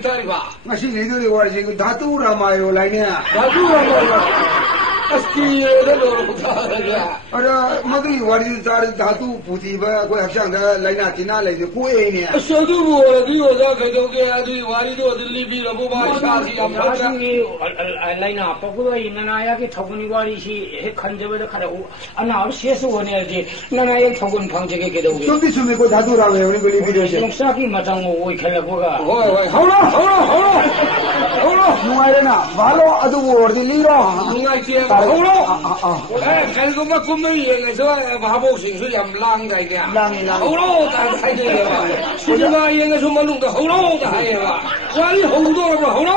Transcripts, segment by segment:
तारीबा मशी लीदुरी वाली को धातु रामायो लाइने धातु रामायो अस्की ये लो गया अरे मधुरी वाली तार धातु पूती बा कोई हक्सांग लाइना तीना लाइने कोई नहीं है सदु बोले दी हो जा कह दो के आदि वाली तो दिल्ली भी रबो बारी शादी हम लाइना पकुवा इननाया के ठगुनी वाली सी हे खंजबे द खरे अना और शेष होने जे नना एक ठगुन फंजे के दोगे तुम भी सुमे को धातु रामे उन्हें बोली वीडियो से नुक्सा की मतंग वो खेल कोगा होय होलो मुआरे ना वालो अदु वो दिल्ली रो मुआई के होलो कल को मैं कुम नहीं है जो बाबू सिंह से हम लांग गए क्या होलो ता खाई दे सुना ये जो मलूं का होलो ता है वाली होलो होलो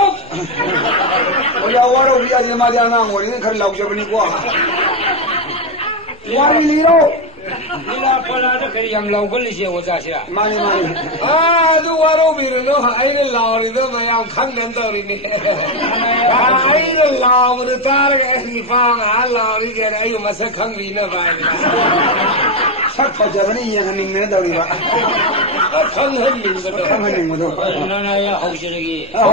ओया वारो भी आज हमारे आना मोरी ने घर लाग जबनी को वारी लीरो लीला पला तो करी हम लोग लिसे हो जासे माने जो वारो भी नो आई ने लावरी तो मैं हम खंगन तो री आई ने लावर तार के फांग आ लावरी के आई मसे खंगी न बाय सब फजबनी ये हनिंग ने दौड़ी बा खंग हनिंग मदो ना ना या हौसरगी हो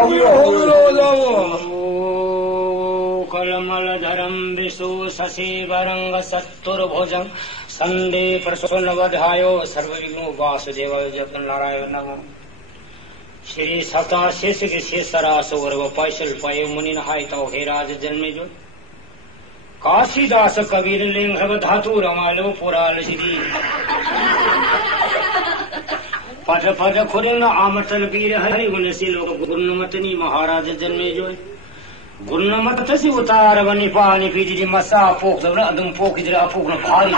कलमल धरम विशु शशि वरंग सत्तुर्भुजं संदे प्रसन्नवधायो सर्वविघ्नो वासुदेवाय जप नारायण नमः श्री सता शेष के शेषरा सौरव पैसल पाए मुनि नहाय तो हे राज जन्मे जो काशीदास कबीर लिंग धातु रमालो पुराल श्री पद पद खुरन आमतल वीर हरि गुण से लोग गुरुमतनी महाराज जन्मे जो गुरुमत तसी उतार बनी पानी पीजी मसा पोक दबना अदम पोक इधर अपोक न भारी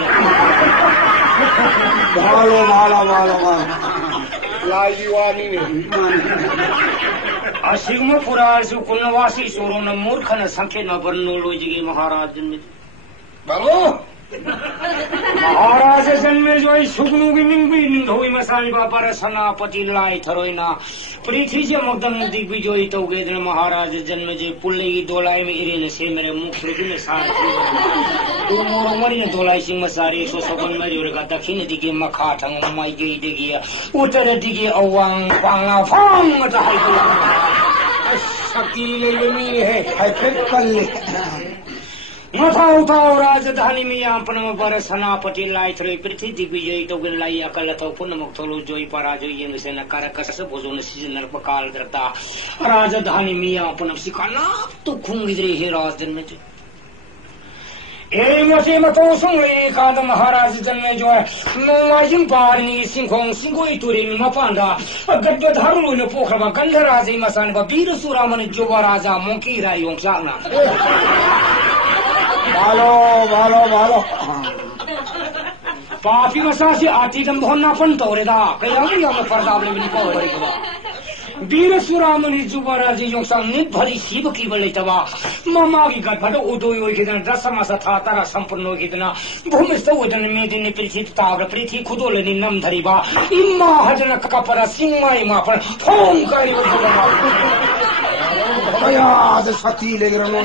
भालो भाला भाला लाजी वानी ने असिग्म पुराल सु कुलवासी सोरो न मूर्ख न संख्य न बरनो लोजी महाराज जन्मे बाबू महाराज जन्मे जो सुगनु की निंबी निंधोई मसानी बापर सनापति लाई थरोइना पृथ्वी से मगदम दिग्विजय तो गेदन महाराज जन्मे जे पुल्ले की दोलाई में इरेन से मेरे मुख में सार दो मोरो मरी ने दोलाई सिंह मसारी सो सबन मरी और का दक्षिण दिगे मखा ठंग माई गई दिगे उत्तर दिगे अवांग पांगा फांग मत हाय शक्ति ले में है फिर कल मथा उठाओ राजधानी में अपना पर सनापति लाई थ्रे पृथ्वी दिग्विजय तो गिन लाई अकल तो पुण्य मुक्त लो जोई पराजय ये से न कर कस भोजन सीजन नर पकाल करता राजधानी में अपना सिकाना तो खुंगिद्रे हे राजन में ए मसे मतो संगे काद महाराज जन्मे जो है नोवाजिन पारनी सिंखों सिंगोई तुरे में मपांदा गड्ड धारुलो ने पोखरबा गंधराज मसान बा वीर सुरामन जोवा राजा मोकी रायों साना भालो भालो भालो पापी मसा से आती दम धोना पन तोरेदा कया भी हम परदाब ले बिनी को बा वीर सुरामनि जुबराजी योंसांग नि भरी शिव की बले तवा ममा की गठड उदोय होय किदन दशमा सथा तारा संपूर्ण होय किदन भूमिस्थ उदन मेदिनी पृथ्वी तावर पृथ्वी खुदोले नि नम धरिबा इम्मा हजन कपर सिंहमाई मा पर फोम करी बदला याद सती ले रनो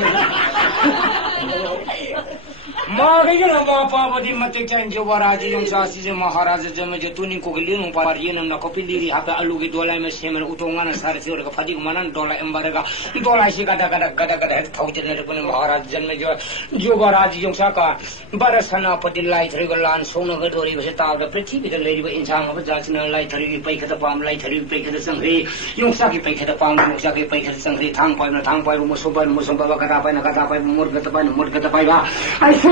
मागेगा ना पापदी मते चैन जो बराजी योंसासी से महाराज जमे जो तुनी को लिनु पार ये न को पिलीरी हापे आलू की दोलाई में सेमर उतोंगा न सारे से और का फदी मनन दोला एम्बरेगा दोला से गदा गदा गदा गदा थौते ने को महाराज जन्मे जो बराजी योंसा का बरसनापति लाई थरी गलान सोन गडोरी बसे ताव पृथ्वी के लेरी ब इंसान अब जाचन लाई थरी की पैखत पाम लाई थरी पैखत संग्रे योंसा की पैखत पाम योंसा की पैखत संग्रे थांग पाइ मुसो बाबा कथा पाइ मुर्गत पाइ बा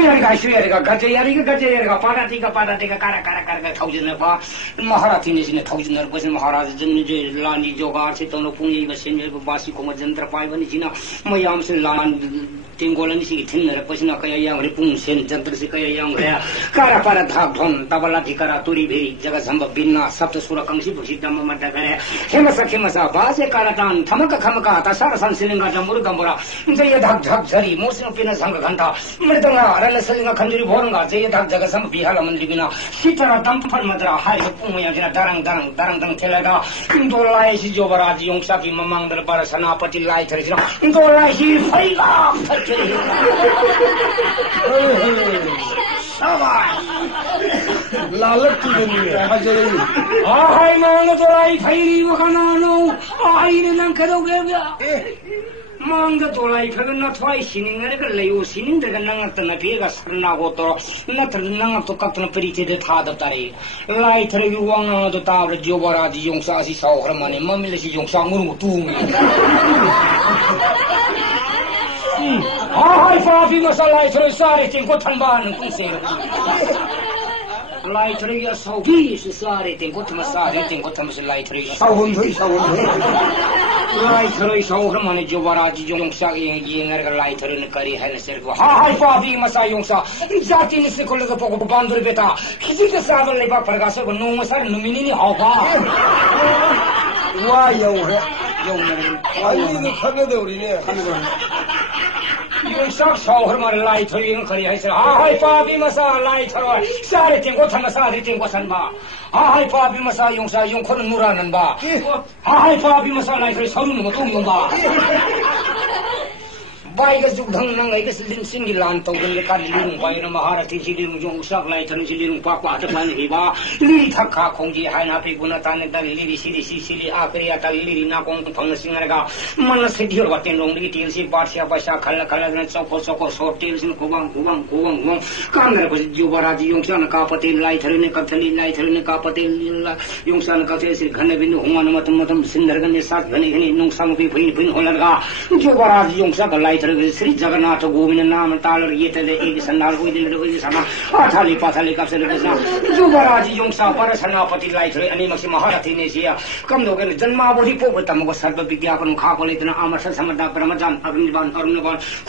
ऐश्वर्यका गजयरिका पादातिका कारा कारा कारा थौजन बा महाराज ने थौजन बस महाराज जन जे लानी जोगार से तनो पुंगी बसेन बासी को जंत्र पाइ बनी जिना मयाम से लान तिंगोलन सी थिन र पसिना कया yang ri pung sen जंत्र से कया yang रे कारा पारा धाक धन तबला धिकरा तुरी भेरी जगह संभव बिन्ना सप्त सुर कंसी भुसी दम मत करे खेमसा बासे काराटान थमक खमका तसार संसिलिंगा जमुर दमरा जय धक धक झरी मोसिन पिन संग घंटा मृदंगा रल सलिंगा खंजरी भोरंगा जय धक जगह सम बिहाल मंदिर बिना सीतरा दम फल मदरा हाय पुमया जना दरंग थेलेगा इंदो लाई सी जोबराज योंसा की ममंग दरबार सनापति लाई थरी इंदो लाई सी फैला लालच तुझे Ay, mga tulay, kayo mo ka na, no? Ay, na lang ka daw, gaya. Mga tulay, kayo na tuway, siningan ka layo, siningan ka nang at napiga sa nakoto, nang at tukat na periti de tada tari. Lay, tariwang ang dotabra, Jobaradi, yung sa si Saukraman, mamila si yung sa ngurutumi. Ay, papi, masalay, tari, tingko tambahan kung sir. Lai triya saugi sari tingkot masari tingkot mas lai triya 사원 더 lai triya saugi mana Jobaradi yung sa yengar lai triya kari hai sergo ha hai papi masa yung sa jati ni sekol ko poko bandur beta kisi ke saval le ba parga so no masar numini ni hoga 와 영해 아니 카메라 우리네 yung sak saugi mana lai triya kari hai ser ha hai papi masa lai triya sari tingkot masari tingkot san ba Ay, papi masa yung sa yung kono nuranan ba? Ay, papi masa lai kay sarun mo tung ba? Bay ka jugdang nang ay kas linsin gilan taw gan ka lirung bay na maharati silirung yung sak lai tan silirung pakwa at man hiba li thakha khongji hai na pe guna tan dal li sili akri at li na kong phangsingar ga man sidhir wa ten rong li tin si parsya pasha khal na soko sortil sin kubang kamera ko Jobaradi yung sa ka patil lai tharin ka thali lai tharin ka patil yung sa ka thali sir ghan bin human matam sindar gan sat gani nung sang pi phin holar ga Jobaradi yung sa lai Sri Jagannath Govinda Nam Talar Yeta de Egi Sandal Govinda Govinda Sama Athali Pathali Kapsel Krishna Jobaradi yung sa para Sanapati Lai Thre Ani Maxi Maharati Nesia Kam do gan Janma Bodhi Popatam ko Sarva Vidya ko Khakolit na Amarsan Samadha Brahmajan Aruniban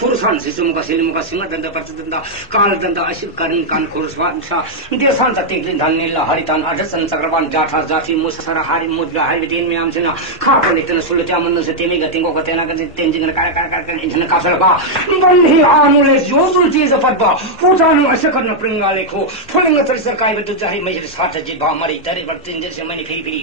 Kurusan Sisum ka Silim ka Singatanda Parsatanda Kaladanda Ashik Karin kan Kuruswan sa Desan ta Tiglin Dhanila Haritan Adasan Sakravan Jatha Jati Musasara Hari Mudra Hari Din Miam Sina Khakolit na Sulataman sa Timiga Tingo ka Tena kan Tenjing na Kara ba banhi anule josul ji za fatba futanu asakar na pringale ko phulinga tarsa kai betu jahi mai sata ji ba mari tari bartin je mani phiri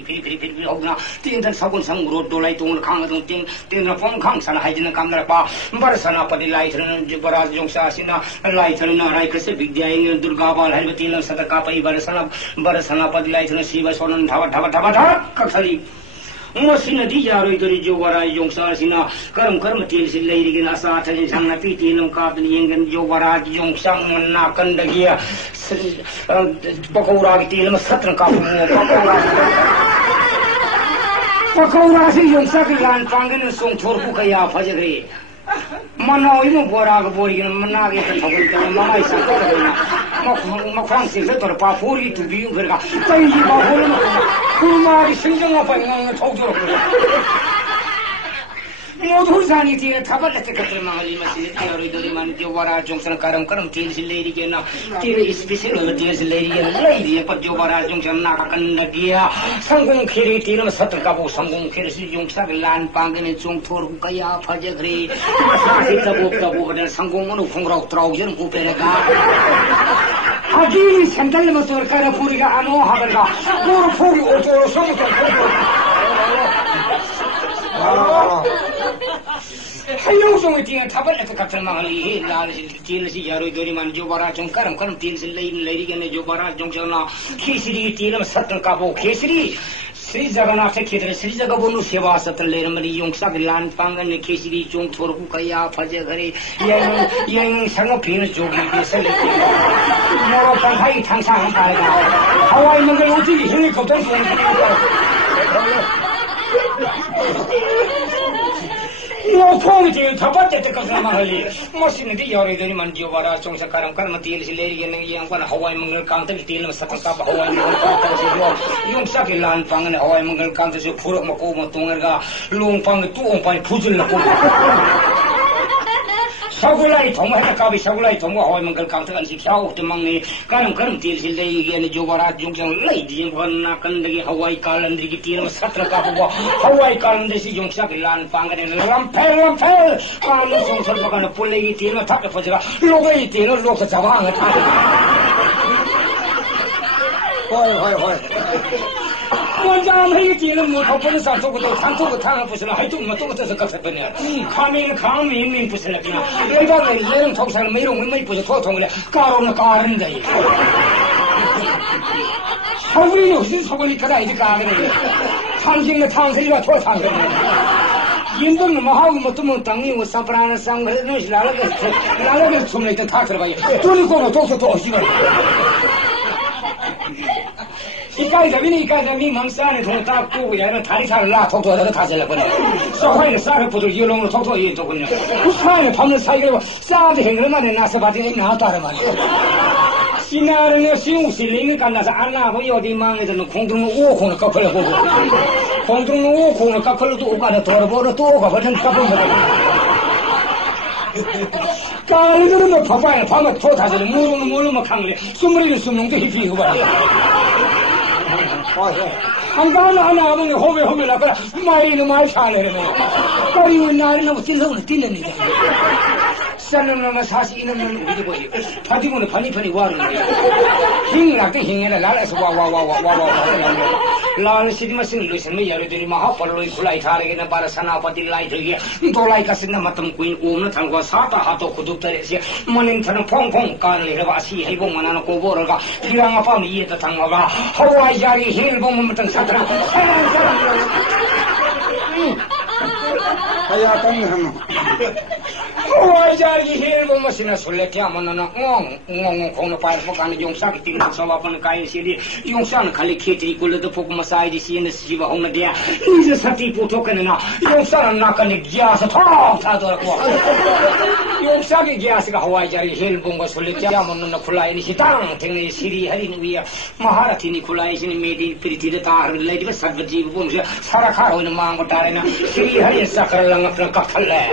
hogna tin dan sagun sang ro dolai tung khang dung tin na phong khang sana haijina kamna pa bar sana padi lai thran Jobaradi yung sa sina lai thran na rai kase vidya ing durga bal harvati na sadaka pai bar sana padi lai thran shiva sonan dhava kakhali Masina di jaroi dari Jobaradi yung sa sina karam til si leiri gina sa atin sang na piti ng kapin yung Jobaradi yung sang manakan dagiya pakauragi til masatran kapin mo pakauragi yung sa kilan pangin song chorku kaya pajagri Manaw mo boraga bori gina managi ta thogol ta mamai sa ta makhang se ta pa puri tu bi verga tai ba hol ma kumari sinjang apa ngang thogjo Modu zani tira thabar la tekatri mangali masih tira dori man Jobaradi jongsan karam til silleri kena tira special la til silleri lady pa Jobaradi jongsan na kan dia sanggung khiri tira satr ka bo sanggung khiri si jongsa lan pangene jong thor kaya phajagri si ka bo dan sanggung manu khongrau traujer ku perega Haji sandal motor kara puri ga ano haberga pur puri otoro som ka Hayo song itinga thabal la ka mangali la til si yaroi dori man Jobaradi jong karam til si leiri gene Jobaradi jong jana khesri til satr ka bo khesri Sri Jagannath Khedre Sri Jagabonu Seva Satler Mari yung Saglan Pangan Khesri jong thorku kaya phaje gare yang sango phin jogi besale moro panghai thangsa ham parega hawai mangal uti hini kotor Yo phone ti thapat te ka mangali masin di yori dori man Jobaradi jong sa karam til si leri gene yang kana hawai mangal kan te til masat ka hawai mangal kan te yung sa kilan pangan hawai mangal kan te phuro mako matungar ga lung pang tu ong pai phujul na ko Sagulai thong ha ka bi sagulai thong hawai mangal kan te an si chau te mangne karam til si leri gene Jobaradi jong jang lai di ban na kan de hawai kalan di til masat ka bo hawai kalan de si yung sa kilan pangan lam phel kan song sal bagan pulegi til ma thak phajra logai til lok sa jawang tha hoi 원장 회의지는 뭐 덮어는 산소부터 산소부터 타는 부스라 하여튼 뭐 똑같아서 깎았더니 가민 부스라 그냥 내가 내는 통상 매롱 매 부스 토통을 까로는 까른다 서울이 역시 서울이 그다 이제 가게 돼. 당신의 당세가 더 상해. 인도는 뭐하고 뭐 또뭐 땅이 뭐 사프라나 상그는 라라게 좀 일단 다 들어봐요. 돈이고는 또또 어시가. 이까지 망산에 돈 딱 꾸고 야는 다리 살을 놔 톡톡하다가 다 잘라버려. 소화에는 쌀을 부들 이용으로 톡톡 이해했더군요. 우산에 밤을 사이게 싸움도 행그만에 나서 받으니 나왔다는 말이야. 시나르네 시우실링을 간다서 안 나고 어디 망해서는 공중은 오콩을 깎으려고 공중은 오콩을 깎으려도 오가는 돌아보러 또 오가버리는 깎으려고 까르르는 뭐 파파야 파마 토타서는 모르면 강래 숨으리는 숨농도 희피고 말이야. 한가하나 하면 호배 나가라 마이는 마이 차례네. 까리고 나를 너무 찔러오는 찔렸는데. 산놈은 사실 이놈은 우리도 보지. 파티고는 파니파니 와르네. 힘이라게 힘이라 날에서 와와와와와와. 라는 시디마신 루이스는 여러들이 마하팔로이 굴라이 타르게는 바라사나 파티 라이트게 돌라이 가스나 마텀 꾸인 오는 tan과 사타 하도 구독들에서 머닝타는 퐁퐁 까는 아시 해봉만하는 고보러가 이랑 아빠는 이해도 당마가 하와이 자리 힘을 보면 무슨 사트라 아야 깡 하와이 자리 힘을 보면 시나 술래기 하면은 엉엉 공을 빠르고 가는 용사기 띵서 와보는 가인시리 용사는 칼리 키트리 굴러도 보고 마사이디 시는 시바 홍나디야 이제 사티 보토크는 용사는 나간에 기아서 턱 타더라고 용사기 기아스가 하와이 자리 힘을 보고 술래기 하면은 굴라이니 시당 땡네 시리 하리는 위에 마하라티니 굴라이시니 메디 프리티드 다르 레디가 사브지 보면서 살아가고는 마음을 따르나 시리 하리 사카랑 앞으로 깎을래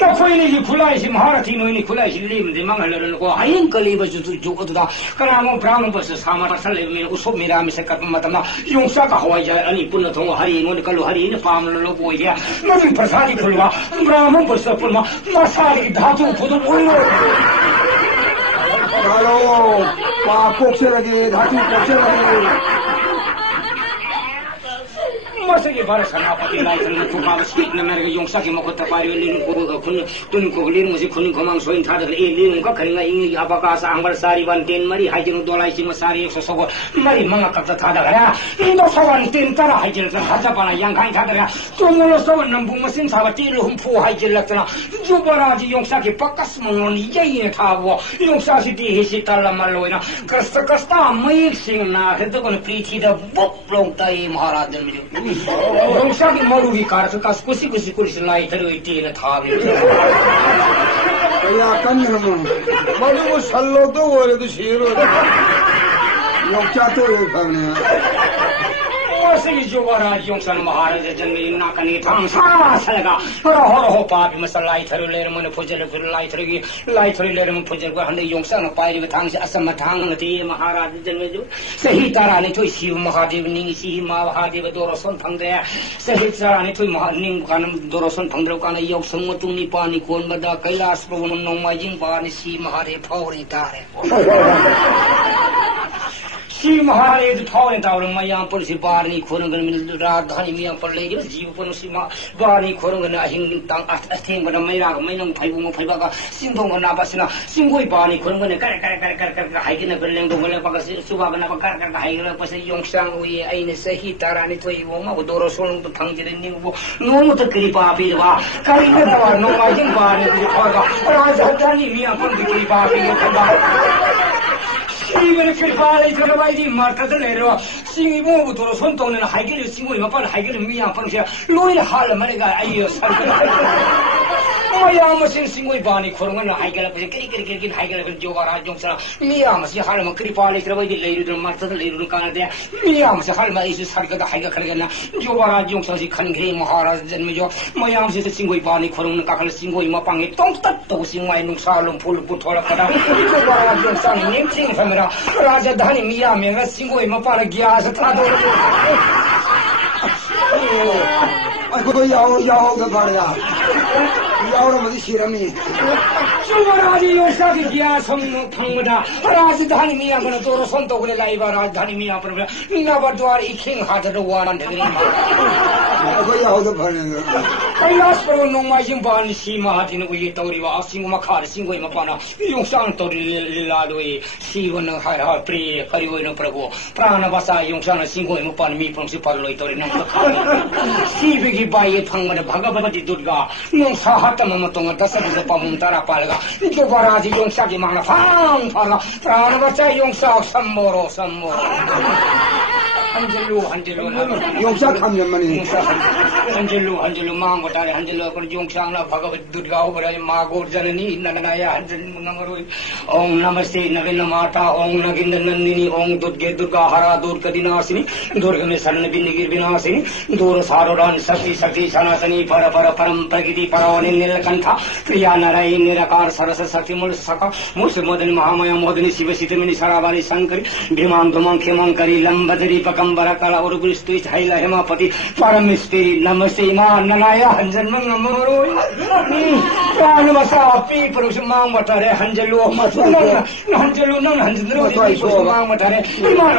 나포인이 굴라이시 마하라티노인이 굴라이시 리면데 망할려고 아인 걸리버주도 주고도다 그러면 브라운 버스 사마라 살레면 우소미라미 색깔만 마다나 용사가 하와이자 아니 뿐나 동어 하리 인원 걸로 하리는 밤을 놓고 이게 무슨 버사디 불과 브라운 버스 뿐마 마사리 다도 보도 올려 바로 와 꼭세라게 다시 꼭세라게 마세게 바라사나 아파트 라이트는 구마가 스피드나 말가 용사기 먹고 타파리 올리는 거 돈이 고글리는 것이 군인 고망 소인 다들 일리는 거 그런가 이 아바가사 ang발사리반 된 말이 하이지는 돌아이시면 사리 역서서고 말이 망각각다 다다가라 너 사관 된 따라 하이지를 하자바나 양강이 다다가 좀 서는 부모신 사바 띠를 흠푸 하이질렀잖아 주바라지 용사기 바꿨으면 이제이네 타고 용사시 뒤에시 달라 말로이나 그스타 뭐익싱나 그때거는 프리티다 복롱따이 마하라들 용사기 머루기 가라서 가서 꾸시꾸시 라이트를 이때는 타비 야 깡이놈은 말고 살로도 오래도 싫어. 욕자도 욕하네 마세기 주바라 용사는 마하라지 전에 나가니 당사 살가 허러허러 바비면서 라이트를 내리면 포제를 그 라이트를 내리면 포제를 하는데 용사는 빠이고 당시 아sam마 당은 뒤에 마하라지 전에 세히따라니 토이 시우 마하데브 닝이 시히 마하데브 도로선 방대 세히따라니 토이 마하닝 가는 도로선 방대로 가는 역성모 뚱니 빠니 곤마다 카일라스 프로는 농마징 바니 시 마하데 파오리 따레 시마하레도 타오는 타오는 마양 polisi 바르니 코는 거는 라다니 미양 poli레기 지부 poli시 마 바르니 코는 거는 아힌 땅 아탱 거는 마이라고 마이는 파이봉 파이바가 신동거 나바스나 신고이 바르니 코는 거는 까르까르까르까르 하이기나 벌랭도 벌레 바가 수바가 나바 까르까르 하이기나 벌써 용상 위에 아이네 세히 따라니 토이고 뭐 도로 소능도 방지는 니고 너무도 그리 바비와 까리네 바와 농마징 바르니 바가 라자다니 미양 polisi 바비가 간다 이번에 그리바이 들어봐야지 마르카들 내려와 싱이봉부 도로 손동네는 하이길을 싱고이 막바로 하이길을 미양 방시야 로이를 하려 말이가 아이요 살거라 마야마신 싱고이 바니 그런 거는 하이길을 보지 끼리끼리 하이길을 줘봐라 용사라 미야마시 하려면 그리바이 들어봐야지 레이루들 마르카들 레이루를 까는데 미야마시 하려면 이수 살거다 하이가 그러겠나 줘봐라 용사시 간그리 마하라즈 전미죠 마야마시 싱고이 바니 그런 거는 까칼 싱고이 막방에 똥따따고 싱와이 농사를 풀고 돌아가다 줘봐라 용사는 님칭 राजधानी मिया मेरा सिंगो में पार गया था दो याओ का पड़ गया याओ मुझे शिरमी 주말아지 용사기 야 성노 방무다 라지다니 미야거나 도로 손도 그래 라이바 라지다니 미야거나 나바도아 이킹 하드로 와난 되는 마 거기 어디 파는 거 아이라스로 농마진 반 시마하지는 우리 떠리와 싱고마 카르 싱고이마 바나 용상 떠리 라도이 시원은 하야 프리 가리고는 프라고 프라나바사 용상은 싱고이마 반 미프롬시 팔로이 떠리는 시비기 바이에 방문에 바가바디 두가 농사하다만 동안 다사비서 빠문 따라 빨가 이거바라지 용사기 망나 팡팡 프라나바사 용사 삼모로 한젤로 용사 탐년만이 한젤로 망고 따래 한젤로 그 용상나 바가바디 두가 오버라지 마고 자는이 나나야 한젤 문나마로 옹 나마스테 나벨나 마타 옹 나긴다는니 옹 두게 두가 하라 두르카디나시니 두르가메 사르네 빈니기 비나시니 दूर सारोरान सखी सखी सनातनी पर पर परम प्रकृति परावनि नीलकंठ प्रिया नारायण निराकार सरस सखी मूल सखा मूस मोदन महामया मोदनी शिव सितमिनी सरावाली शंकरी भीमां धुमां खेमां करी लंबधरी पकंबर कला और गुरुस्तुई हैला हेमापति परमेश्वरी नमस्ते मां ननाया हंजन मंगमरो प्राण वसा पी पुरुष मां वटरे हंजलो हंजलो नन हंजलो पुरुष मां वटरे इमान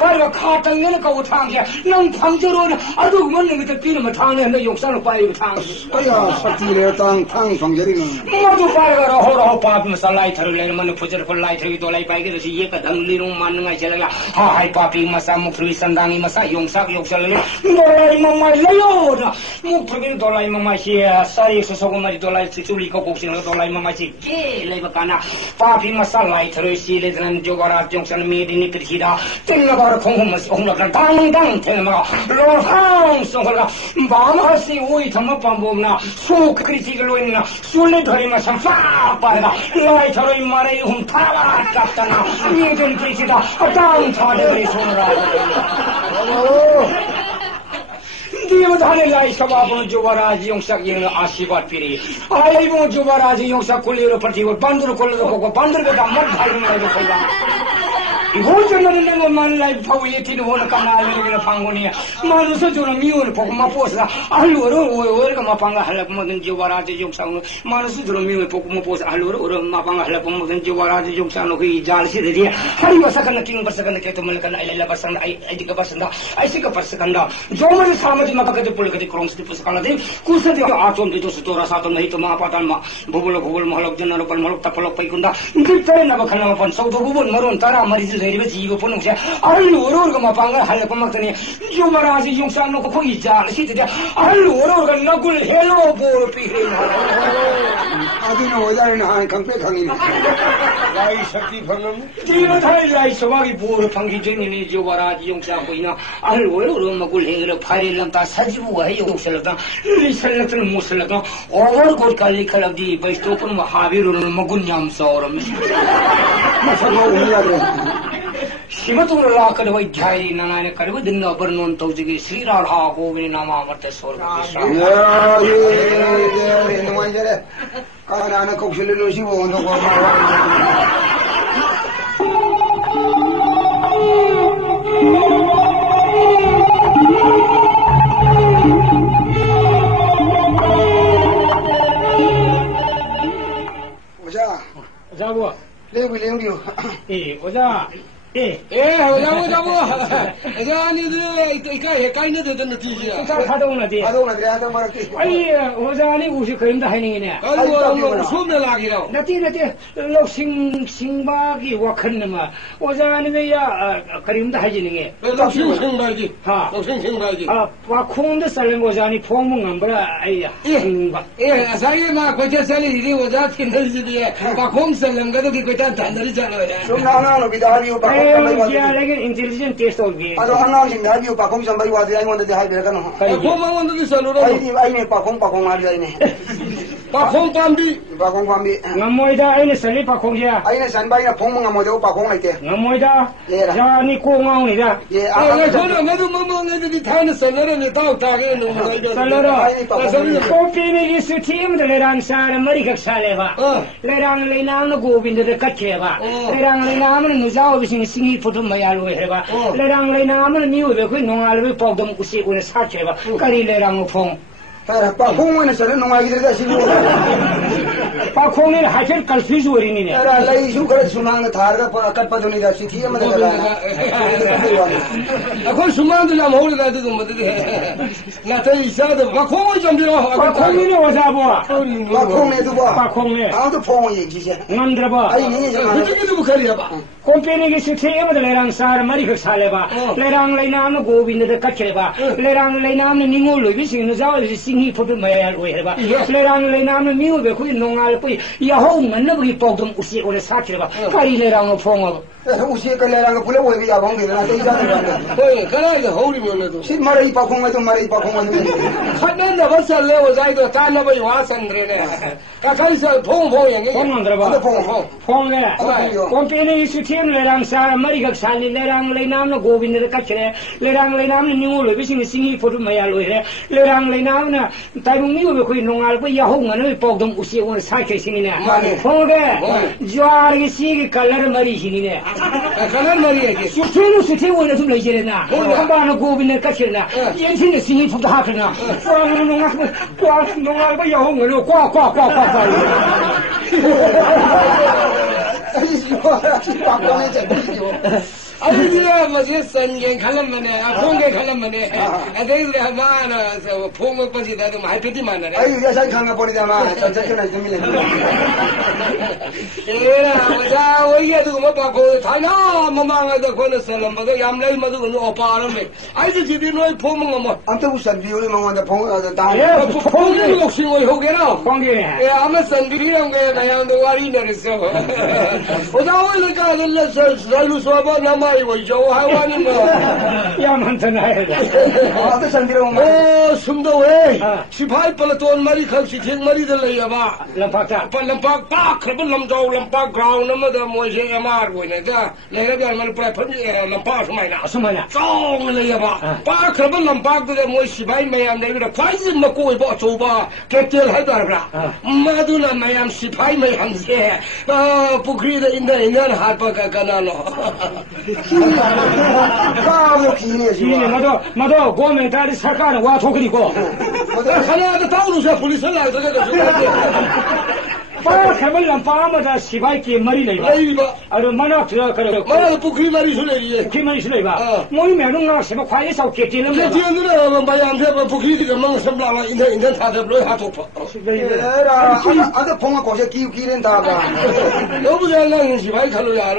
पाइवा खातंगन का उठांगे नंग 방저로는 아주 먹는 게 비는 당에 너 욕상을 빠이고 당. 아야 사티레 땅 방저리는. 모두 빠이가라 호라 빠비 살라이터를 내면 부저를 라이터기 돌아이 빠이게 되지 얘가 당리롱 맞는 거 제가 하이 빠비 마사 목프리 산당이 마사 용삭 욕살을 돌아이 마마이래요. 목프리 돌아이 마마시 사이에서 소금마리 돌아이 수리고 복싱을 돌아이 마마시 게 레바카나 빠비 마사 라이터를 시레드는 조가라 용살 미디니 피시다. 땡나바로 공홈마스 홍락을 당당 텔마 로항 송걸가 마마시 오이 담마밤봄나 수 크리티글로 있나 술레 더리마 삼파 빠르다 라이터로 임마레 훔타와 깝다나 미든 크리티다 땅 타데리 소라 디오다네 라이 사바본 조바라지 용삭 예는 아시바 피리 아이본 조바라지 용삭 콜리로 파티고 반드로 콜로 보고 반드로 담못 발음을 해도 콜라 이거저는 내가 만날 파우에 티는 오늘 까나리는 방문이야. 만우서 저는 미워를 보고 막 보사. 알로로 오르가 마방가 하려고 뭐든 지와라지 용상으로 만우서 저는 미워를 보고 막 보사. 알로로 마방가 하려고 뭐든 지와라지 용상으로 그 잘시들이 하리와 사간나 킹 버스간나 개토물 간나 알라 버스간나 아이디가 버스간다 아이시가 버스간다 조머리 사마지 마바가지 볼가지 크롱스티 버스간나데 쿠스디 아톰디 도스 도라 사톰 나이토 마파탈마 보불로 마halok 전나로 발마록 타팔록 파이군다 그때 나바 칸나 번 서도 부분 머론 따라 마리지 내리면 지고 보는 것이 알로로가 마방을 하려고 막더니 주마라지 용산 놓고 거기 잘시들이 알로로가 나굴 헬로 보피리나 아디는 오자는 한 강패 강이네 라이 삭기 방금 뒤로 달라이 소박이 보르 방기 전이니 주마라지 용산 보이나 알로로 막굴 헬로 파리람다 사지부가 해요 용살다 리살라들 무살라다 오버고 칼리 칼abdi 바이스토폰 마하비로는 막군 냠서럼 마사고 우리야래 शिवतुर लाकर वही ध्याय नाना कर वो दिन अबर नोन तो जगे श्री राधा गोविंद नाम अमृत स्वर्ग ये नवांजरे कानाना कौशल्य लोशी वो उनको ओजा ओजा वो ले दियो ओजा 오자보 아자니들 이까 까이는데 느끼지 하동나디 하동 말할게 아이 오자니 우시 그림도 하이닝이네 아이고 소멸하기로 나티 럭싱 싱바기 와칸나마 오자니 왜야 그림도 하이닝에 럭싱 생발기 하 럭싱 생발기 아 와콩도 살는 오자니 포문 안버라 아이야 싱바 사이나 고쳐 살리리 오자 틴들지디 와콩 살는 거도 기고다 단들이잖아요 좀 나나로 비다리오 लेकिन इंटेलिजेंट टेस्ट होगी अरे अनाउंसिंग है भी पाकों संभाई वादे आई वंदे हाई बेरकन पाकों वंदे सलोरो आई ने पाकों मार जाई ने पाकों पाम्बी ngmoida ai ne sali pakhong ya ai ne sanbai na phong ngamo de pakong laite ngmoida ya ni ko ngau ni da ye a thono ngadu momo ngadu di thaina saloro ne taw ta ge no saloro ko pi ni gi su tim de ran sa mari khak sa le ba le rang le nam no gobind de kat ke ba le rang le nam no zao bi sing singi photo ma ya lo he ba le rang le nam no ni we khoi nong al we pok dom ku si ku ne sa che ba kari le rang phong पाकों में सर नोंगा की तरह सिलो 把空的还是跟水说的呢。来修个苏芒的塔的，干不动你的，是体嘛的啦。快苏芒的那毛的那这种么的，那这一下子把空准备了，把空的我咋不？把空的都不，把空的，俺都碰我一些，俺这不？哎，你这个都不可以吧？公平那个是天么的来让啥的，马里克啥来吧？来让来拿那国宾的卡起来吧？来让来拿那你我雷比行的早是心里不是没有为了吧？来让来拿那你我别可以弄啊，可以以后我们那不以包动不是我的啥起来吧？可以来让我碰我。有些个来让个不来我也要帮的，那这一下子对，可能是好里面那种。是买了一包空，我就买了一包空，我就。他那那不是来我在这干那不有花生的呢？他开始碰也给。碰了吧？碰了。我别的是天来让啥，马里克啥的来让来拿那国宾的卡起来，来让来拿那你我雷比行的心里不是没有为了，来让来拿那大部你我别可以弄啊，不以后我那包动不是我的啥开心的呢？碰的，抓那个西个干了马里行的呢。可能没有，就天我那种类型的呐，我把那国宾的搞起来了，年轻的心里头哈着呢，弄啊，不要我了，呱。哎呦，把光来整不就？哎呀，我这3年看了没呢？碰见看了没呢？哎，这是还嘛呢？这碰我不记得都还别的嘛呢？哎呦，要想看个玻璃的嘛，这就来这么来。哎呀，我也这个我把过他那么忙啊，这可能是了，没得养来没得个我扒了没？哎，这几天我碰我嘛，俺都身边的嘛，我的碰打。哎，碰的我心我以后给了，碰的。哎，俺们身边的个那样的话，你那的时候，我在为了干的那是路说吧，那么。我有还玩你嘛？要蛮真来的。这身边的嘛。哦，什么的喂？去拍不了多马里口去听马里的来吧？冷巴的。不冷巴巴，可不冷着冷巴高那么的莫些也嘛的呢？这来那边们不来喷的冷巴什么呢？什么呢？中了吧？巴可不冷巴的莫西白没样那个快日么过一把走吧，给掉还多了。妈都那没样西白没样些，不可以的，人家还不干那了。刚有皮呢，是吧？没到，国民党的车干的，我要托给你过。我看那个道路上police来这个。把开门让把么的西白给没的来吧？啊，就马上这个，马上不可以买出来的，可以买出来吧？我有面弄啊，什么快一烧给点了没？这点子了，把羊这不可以这个弄什么了？一天他这不下头跑。俺这碰个过去几人打的，要不然那西白看了呀，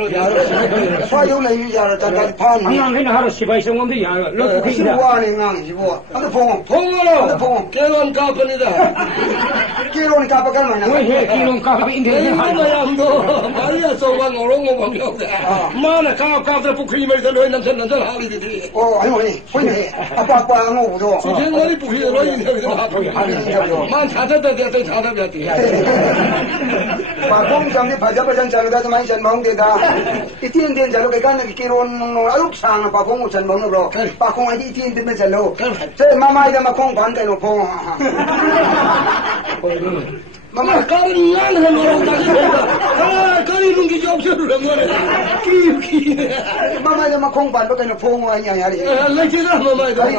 他有那鱼呀，他怕你。俺跟那西白是我们的羊，那不可以的。我呢，俺是不？俺这碰了，给人搞不你的，给人搞不干嘛呢？我也给人搞不一定。那么样多，马上走完我朋友的，妈的，搞得不可以买的来，能在哪里的？哦，哎呦喂，会呢，把我屋头。昨天我的不可以来，你这个妈查的查的比较低。把工厂的拍照不真的，买真忙的他，一天天在那个干那个给人弄了六场，把工真忙了不？把工还一天天没在路，这妈妈的嘛工盘给我碰啊。妈妈，搞得你俺那个老大的，搞得弄个要求人我嘞，妈妈的嘛空板不给你碰我呀呀的，来这个妈妈的，来你，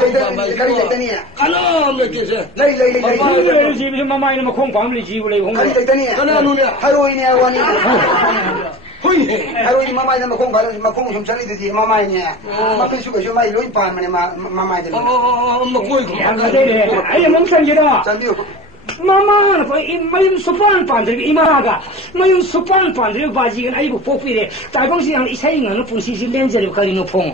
看那没给谁，来，妈妈的嘛空板没机会来碰，来你，看那弄的，还有一年我呢。还有你妈妈那么空，反正么空什么之类的的，妈妈呢？妈必须个就买1半嘛的妈妈的。么贵个。哎呀，能看见了。真的。妈妈不没用手板板这个一马个，没用手板板这个把这个哎不破费的，大公司让一切人都不新鲜连着就可以弄碰。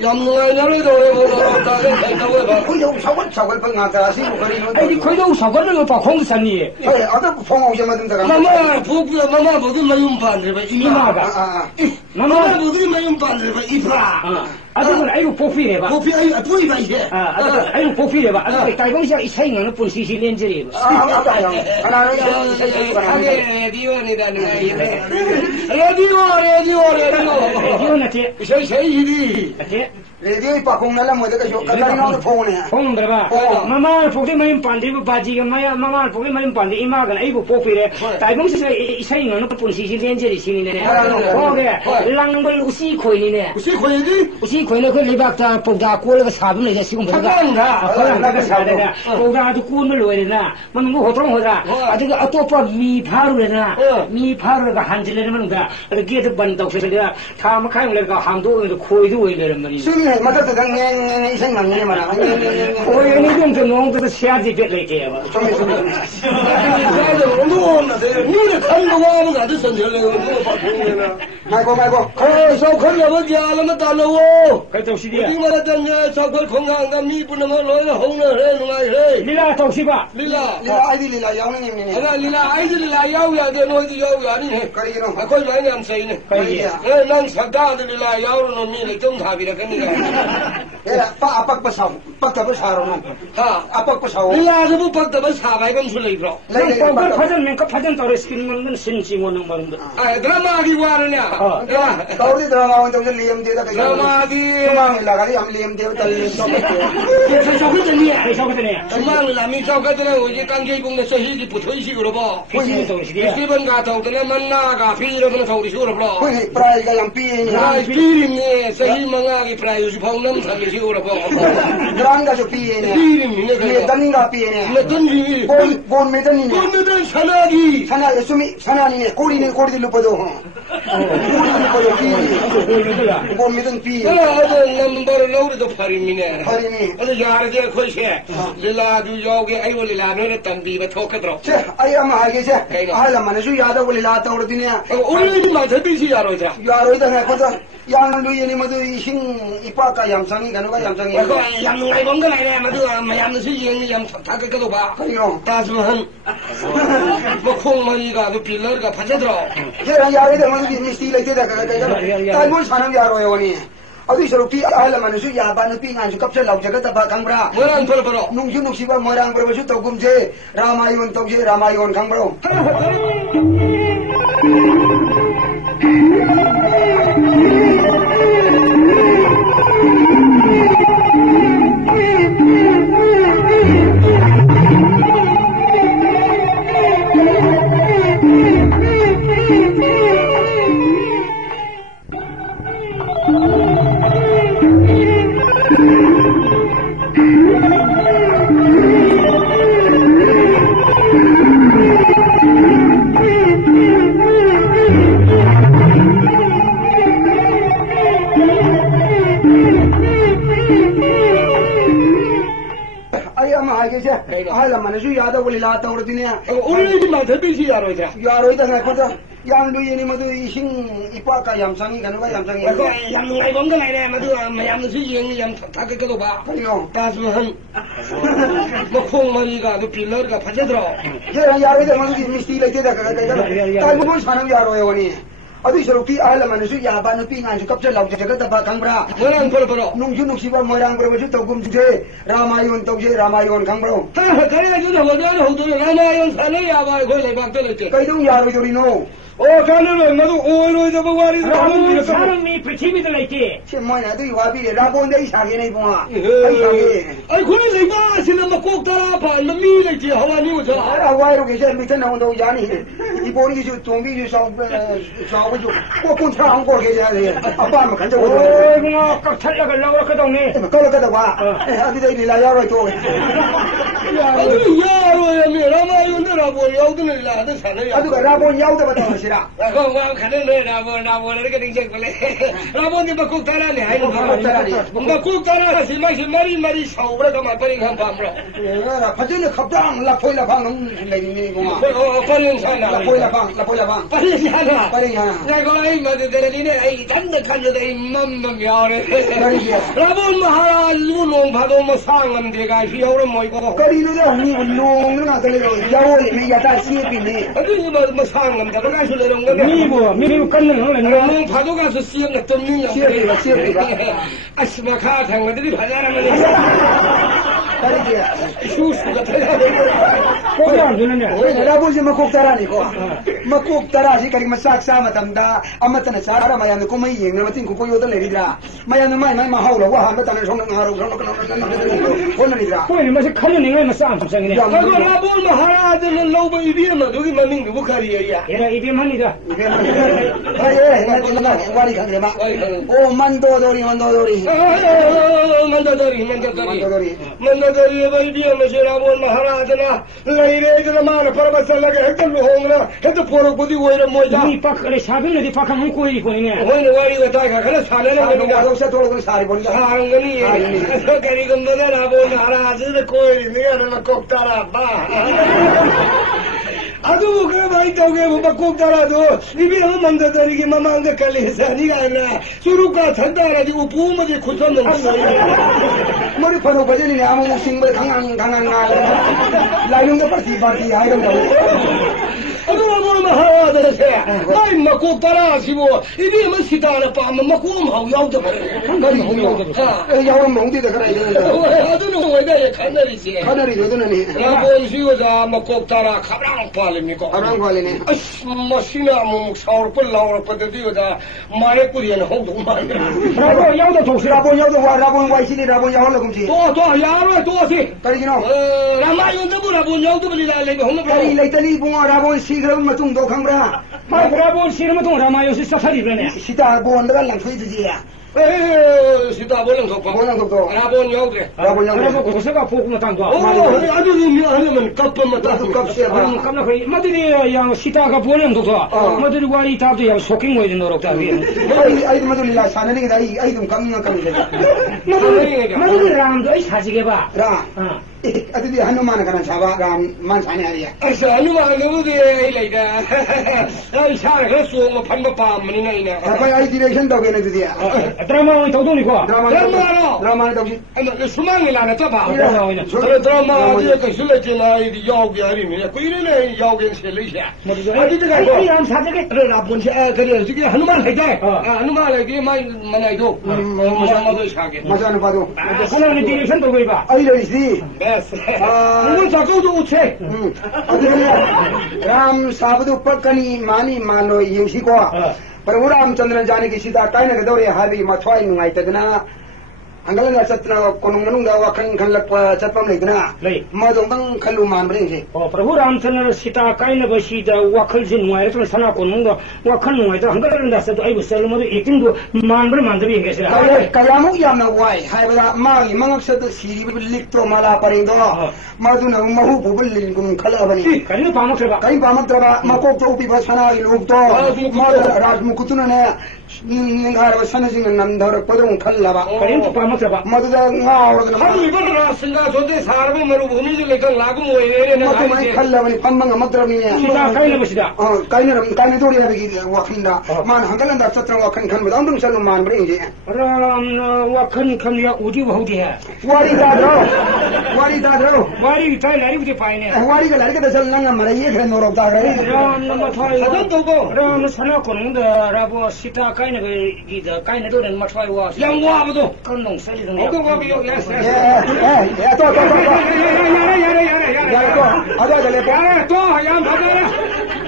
要么我那里头我大概看到我吧，亏有超过本啊，这是不可以弄。哎，你亏有超过这个把控制生意。哎，俺都不碰我什么这个。妈妈不是没用板的吧？一马个。妈妈不是没用板的吧？一把。这个还有破费的吧？破费不一般些。还有破费的吧？大公司一切人都不新鲜连着的吧？ 제. 이리. 제. 레디오 빠콩날라 뭐가 저 가까이는 폰에. 폰들봐. 마마 포기 마임 반디부 바지가 마야 마마 포기 마임 반디 이마가 아이고 포피래. 다이봉스 이사이는 본시시 렌제리 시니네. 거기 랑벌 우시 코이네. 우시 코이지? 우시 코이는 그 리박다 본다 꼴가 사분 이제 지금 보다. 나가 사대다. 보다도 꾼을 왜나. 뭐 호통 호다. 아직 아토파 미 바루래나. 미 바루가 한질레는 다. 게도 반덕서가 다음 카이를 한도 코이도 왜는 말이. 맞아도 그냥 생각나네 말아. 오해는 좀 농도 시야지 될게요. 좀 누구를 간다고 가도 선절래요. 말고. 서울하면 야라면 달라고. 그래도 시디야. 이 말하자면 서울 건강감 니분은 뭐로 홍을 해 누가해. 리라 도시바. 릴라 아이들이라 야옹님네. 아나 릴라 아이들이라 야우야 돼 너희들 야우야 아니네. 그러기는 거기 많이 안 쓰이네. 난 사다들이라 야우는 미를 좀 답이라 그니까. 얘라 빠빡빠 사오. 빡답을 사로는. 아빡빠 사오. 릴라서 빡답을 사바이건 술래이브로. 그 파전 그 파전 떨어지는 건 신징원은 말인데. 아 드라마기 와르냐. Kau di drama untuk liam dia tak drama di cuma lagi am liam dia tak liam 그래서 저거더니 주말을 남이 저거들은 어제 깡제공에 서희기 붙어있이고 봐. 피시는 동시대야. 피시번 가서 그냥 만나가 피이러면 서울이시고 봐. Kui prai yang pi 아, 피림니 서희 망하기 프라이오시 방남 삼이시고 봐. Drang ka jo pi ni. 피림니 Ni dan ka pi ni. 내 던지 Bon me dan ni. 오늘은 사나기 Sana sumi sana ni kori di lupa do. Kori pi. Bon me dan pi. 아들 남바를 넣으려도 파림이네. Hari ni. 어제 야르게 거시에 릴라도 여기 아이고 릴라는 던비가 톡하더라. Che ai am ha ge che. Ai la mana ju yada ko la ta ur din ya. 오늘도 맞아비시 야로자. Yaro da na ko da yang lu ni madu sing ipa ka yam sangi kan ka yam sangi. 양이 건강하네. 마도 마ям도 시행이 양 다가가도 봐. Kaiyo. 다스만 뭐 콩머리가 그 빌러가 파져들어. Che yaro da madu misti le te da ka ka mon sanam yaro yo ni. Adi serupi ala manusia ya banu pingan sukap se lau jaga ta ba kang bra. 뭐란 벌벌어. Nung junuk siba morang bro su togum je Ramayon tog je Ramayon kang bro. Ala manusia ya da wali la ta ur din ya. 오늘도 맞아비시 야로자. Yaro da na ko da yang lu ni madu sing ipa ka yam sangi kan ka yam sangi. 양이 건강하네. 마도 마ям도 시행이 양 다가가도 봐. Kaiyo. 다스만 뭐 콩머리가 그 빌러가 파져들어. Che yaro da madu misti le te da ka mon sanam yaro yo ni. Adi serupi ala manusia ya banu pingan sukap se lau jaga ta ba kang bra. 뭐란 벌벌어. Nung junuk siba morang bro su togum je Ramayon tog je Ramayon kang bro. 그래가 주는 거잖아. 호도를 라마yon 살을 야바 거기 박들었지. Kai dung yaro jori no. 가는 나도 오히려 저 버거리 사람이 프티비들 있지. Che mo na du wa bi le ra bon dai sa ge nei bon. Ai sa ge. 아이 그래 내가 신나 꼭 따라 봐. 미래지 하와니 오자. Ara wa ro ge je mi tan do ya ni. I bo ni ju tong bi ju sao sao ju. Ko kun cha ang ko ge ja le. Apa ma kan ja wo. 어이구나 깍 찰려가려고 그 동네. Ko la ka da wa. Adi dai ni la ya ro to. 야로야 라마연들아 뭐 여기는 나도 사는 Adu ka ra bon yau da ba ta sira. 와 가는 내 나뭐 이렇게 딩적 걸래. 라마니 꼭 따라네. 아이고 뭔가 꼭 따라 심마시 머리 사오브라가 말버리 한 밤으로. Ra pa jin khap dang la phoi la bang nong nei ni bon. 빨리 살라. La phoi la bang. 빨리 살라. Pari ha. 내가 이 마드들이네 이 단데 간데 맘마 묘래. 라본 마하라 누농 봐도 뭐 상암대가 희어로 모이고. Kari 그리노다 니 농나 들려 야오리 미 야다 시비니 아니 뭐 상금 다 가서 내는 거네 미부 끊는 거는 뭐 파도 가서 시험나 떴는 양 시비가 아시마 가 당원들이 바자라면 다리야 수수가 타야 거기 안 되는데 라보지 막꼭 따라니고 막꼭 따라시 그리고 막싹싸 마담다 아무튼 사람 마야는 고마이 얘는 마tin 고고 요들 내리더라 마야는 마이 마하우로 와 한번 따는 성능 하루 오늘이더라 거기 맛이 칼은 내가 싸움 상이네 그거 라볼 마하라들은 로버 이비면 여기 만민 거 카리야 얘가 이비만이다 아예 나 와리 가그마 오 만도도리 만다다리 이비면 라볼 마하라들나 레이레들 마나 파라바살라가 핵들 홍나 핵들 포로 고디 오이라 모자 이 박을 샤빌레디 박하면 꼬이 거이네 오늘 와리가 다가 그래 사내는 거니까 도사 돌고 사리 보니까 하는 거니 그리고 너네 라볼 마하라들 꼬이 네가 꼭 따라 봐 아주 그래 많이 떠게 꼭 따라도 이비는 만다다리기 마마한테 깔리서 니가 아니라 수루가 전달해가지고 부모들이 고쳤는 거야 머리 파도 버전이네 아무 싱벌 강한 라이용도 파티 아이런 거 아주 뭐뭐 하다세요 아이 꼭 따라하시고 이비는 시다나 빠면 막 고음하고 야우도 한가리 홍요 야원 몽디도 그래 이러는데 아주는 왜가 간날이지 하늘이 요드는 라본 시고자 꼭 따라 가랑 팔립니까 가랑 관리네 아씨 마시나 뭐 사올 걸 나올 것도 되고자 말에 꾸리는 홍동 말이야 라고 야우도 독시라고 라본 와이시리 라본 야원로 금지 또 야로 또시 그러기노 라마이온도 라본 야우도 빌리라 레비 홍동 그리 레이터리 봉어 라본 시그럼 마퉁도 강브라 라본 시르면 동 라마요시 사사리네 시다 본드가 랑프이지야 시다 볼랑 속고 라본 야우드래 라본 그래서 고세가 보고 당도 아주 아니면 깝뻔만 따도 깝세 깜나 거기 마들이 양 시다가 보는 도서 마들이 와리 답도 양 쇼킹 거이 노력다 아이도 마들이라 사는 게 아이 아이도 감는 감이 마들이 람도 이 사지게 봐라 아들이 하누만 가는 잡아 람만 사네 아리야 아서 하누만 그거데 이래다 아이 사를 그래서 뭐 판바 밤이나 이나 아빠 아이 디렉션 더 되는 드디어 드라마 도도니까 드라마는 더 아니 수망이 나는 또 봐. 그래 드라마 이렇게 실례지나 이 야오게 하리네. 그이래네 야오게 실례야. 어디다가 이 람 사지게 그래 라본시 그래 저기 하누만 해대. 하누만 해게 많이 만나이도 뭐도 사게. 맞아는 봐도 하나는 디렉션 도고 봐. 아이러지 베스. 오늘 자고도 우체. 아들이야 람 사부도 빡가니 많이 말로 임시고 पर वो रामचंद्र जाने की सीता कहीं न दौरे हावी मथवाई नुंगाई तकना अंगलंगा सतना कोनुंगनुंगा वखन खनलक चतपम लेतना मदोंगं खलु मान बरेंगे प्रभु रामचंद्र सीता कहीं न बसीदा वखल से नुआय तो सना कोनुंगा वखल नुआय तो अंगलंगा से तो आई बसल मदो एकिंग दो मान बर मानदरी है कैसे कयामु यामना वाई हायबदा मागी मंगक सद सीरी लिक तो माला परेंदो मदुना महु बुबल लिंगुम खलबनी कहीं पामत्रबा मकोक तो उपि बसना लोग तो राजमुकुतुना ने निंगार बसनजिंग नंदर पदों खलबा कहीं पामत्रबा मदुदा ngaवदना हम इबन रासंगा जोते सारबे मरुभूमि जो लेकर लागू मोएरे ने मदुमाई खलबनी फम्मंग मद्रबनी सीता कहीं न बसीदा काइने दोरी हबगी वखिंदा मान हंगलंदा चत्र वखन खन बदं दुम चलो मान बरेंगे राम वखन खन या उदी बहुदी है वारी दादरो वारी ताई लारी बुते पाइने वारी का लारी का दसल नंगा मरई है नोरब दागरे राम नंबर 5 हदन दोगो राम सना कोनुंग राबो सीता काइने गिद काइने दोरन मठवाई वा 양와부도 건농 살리는 어떤 거비요 야 또 양파다라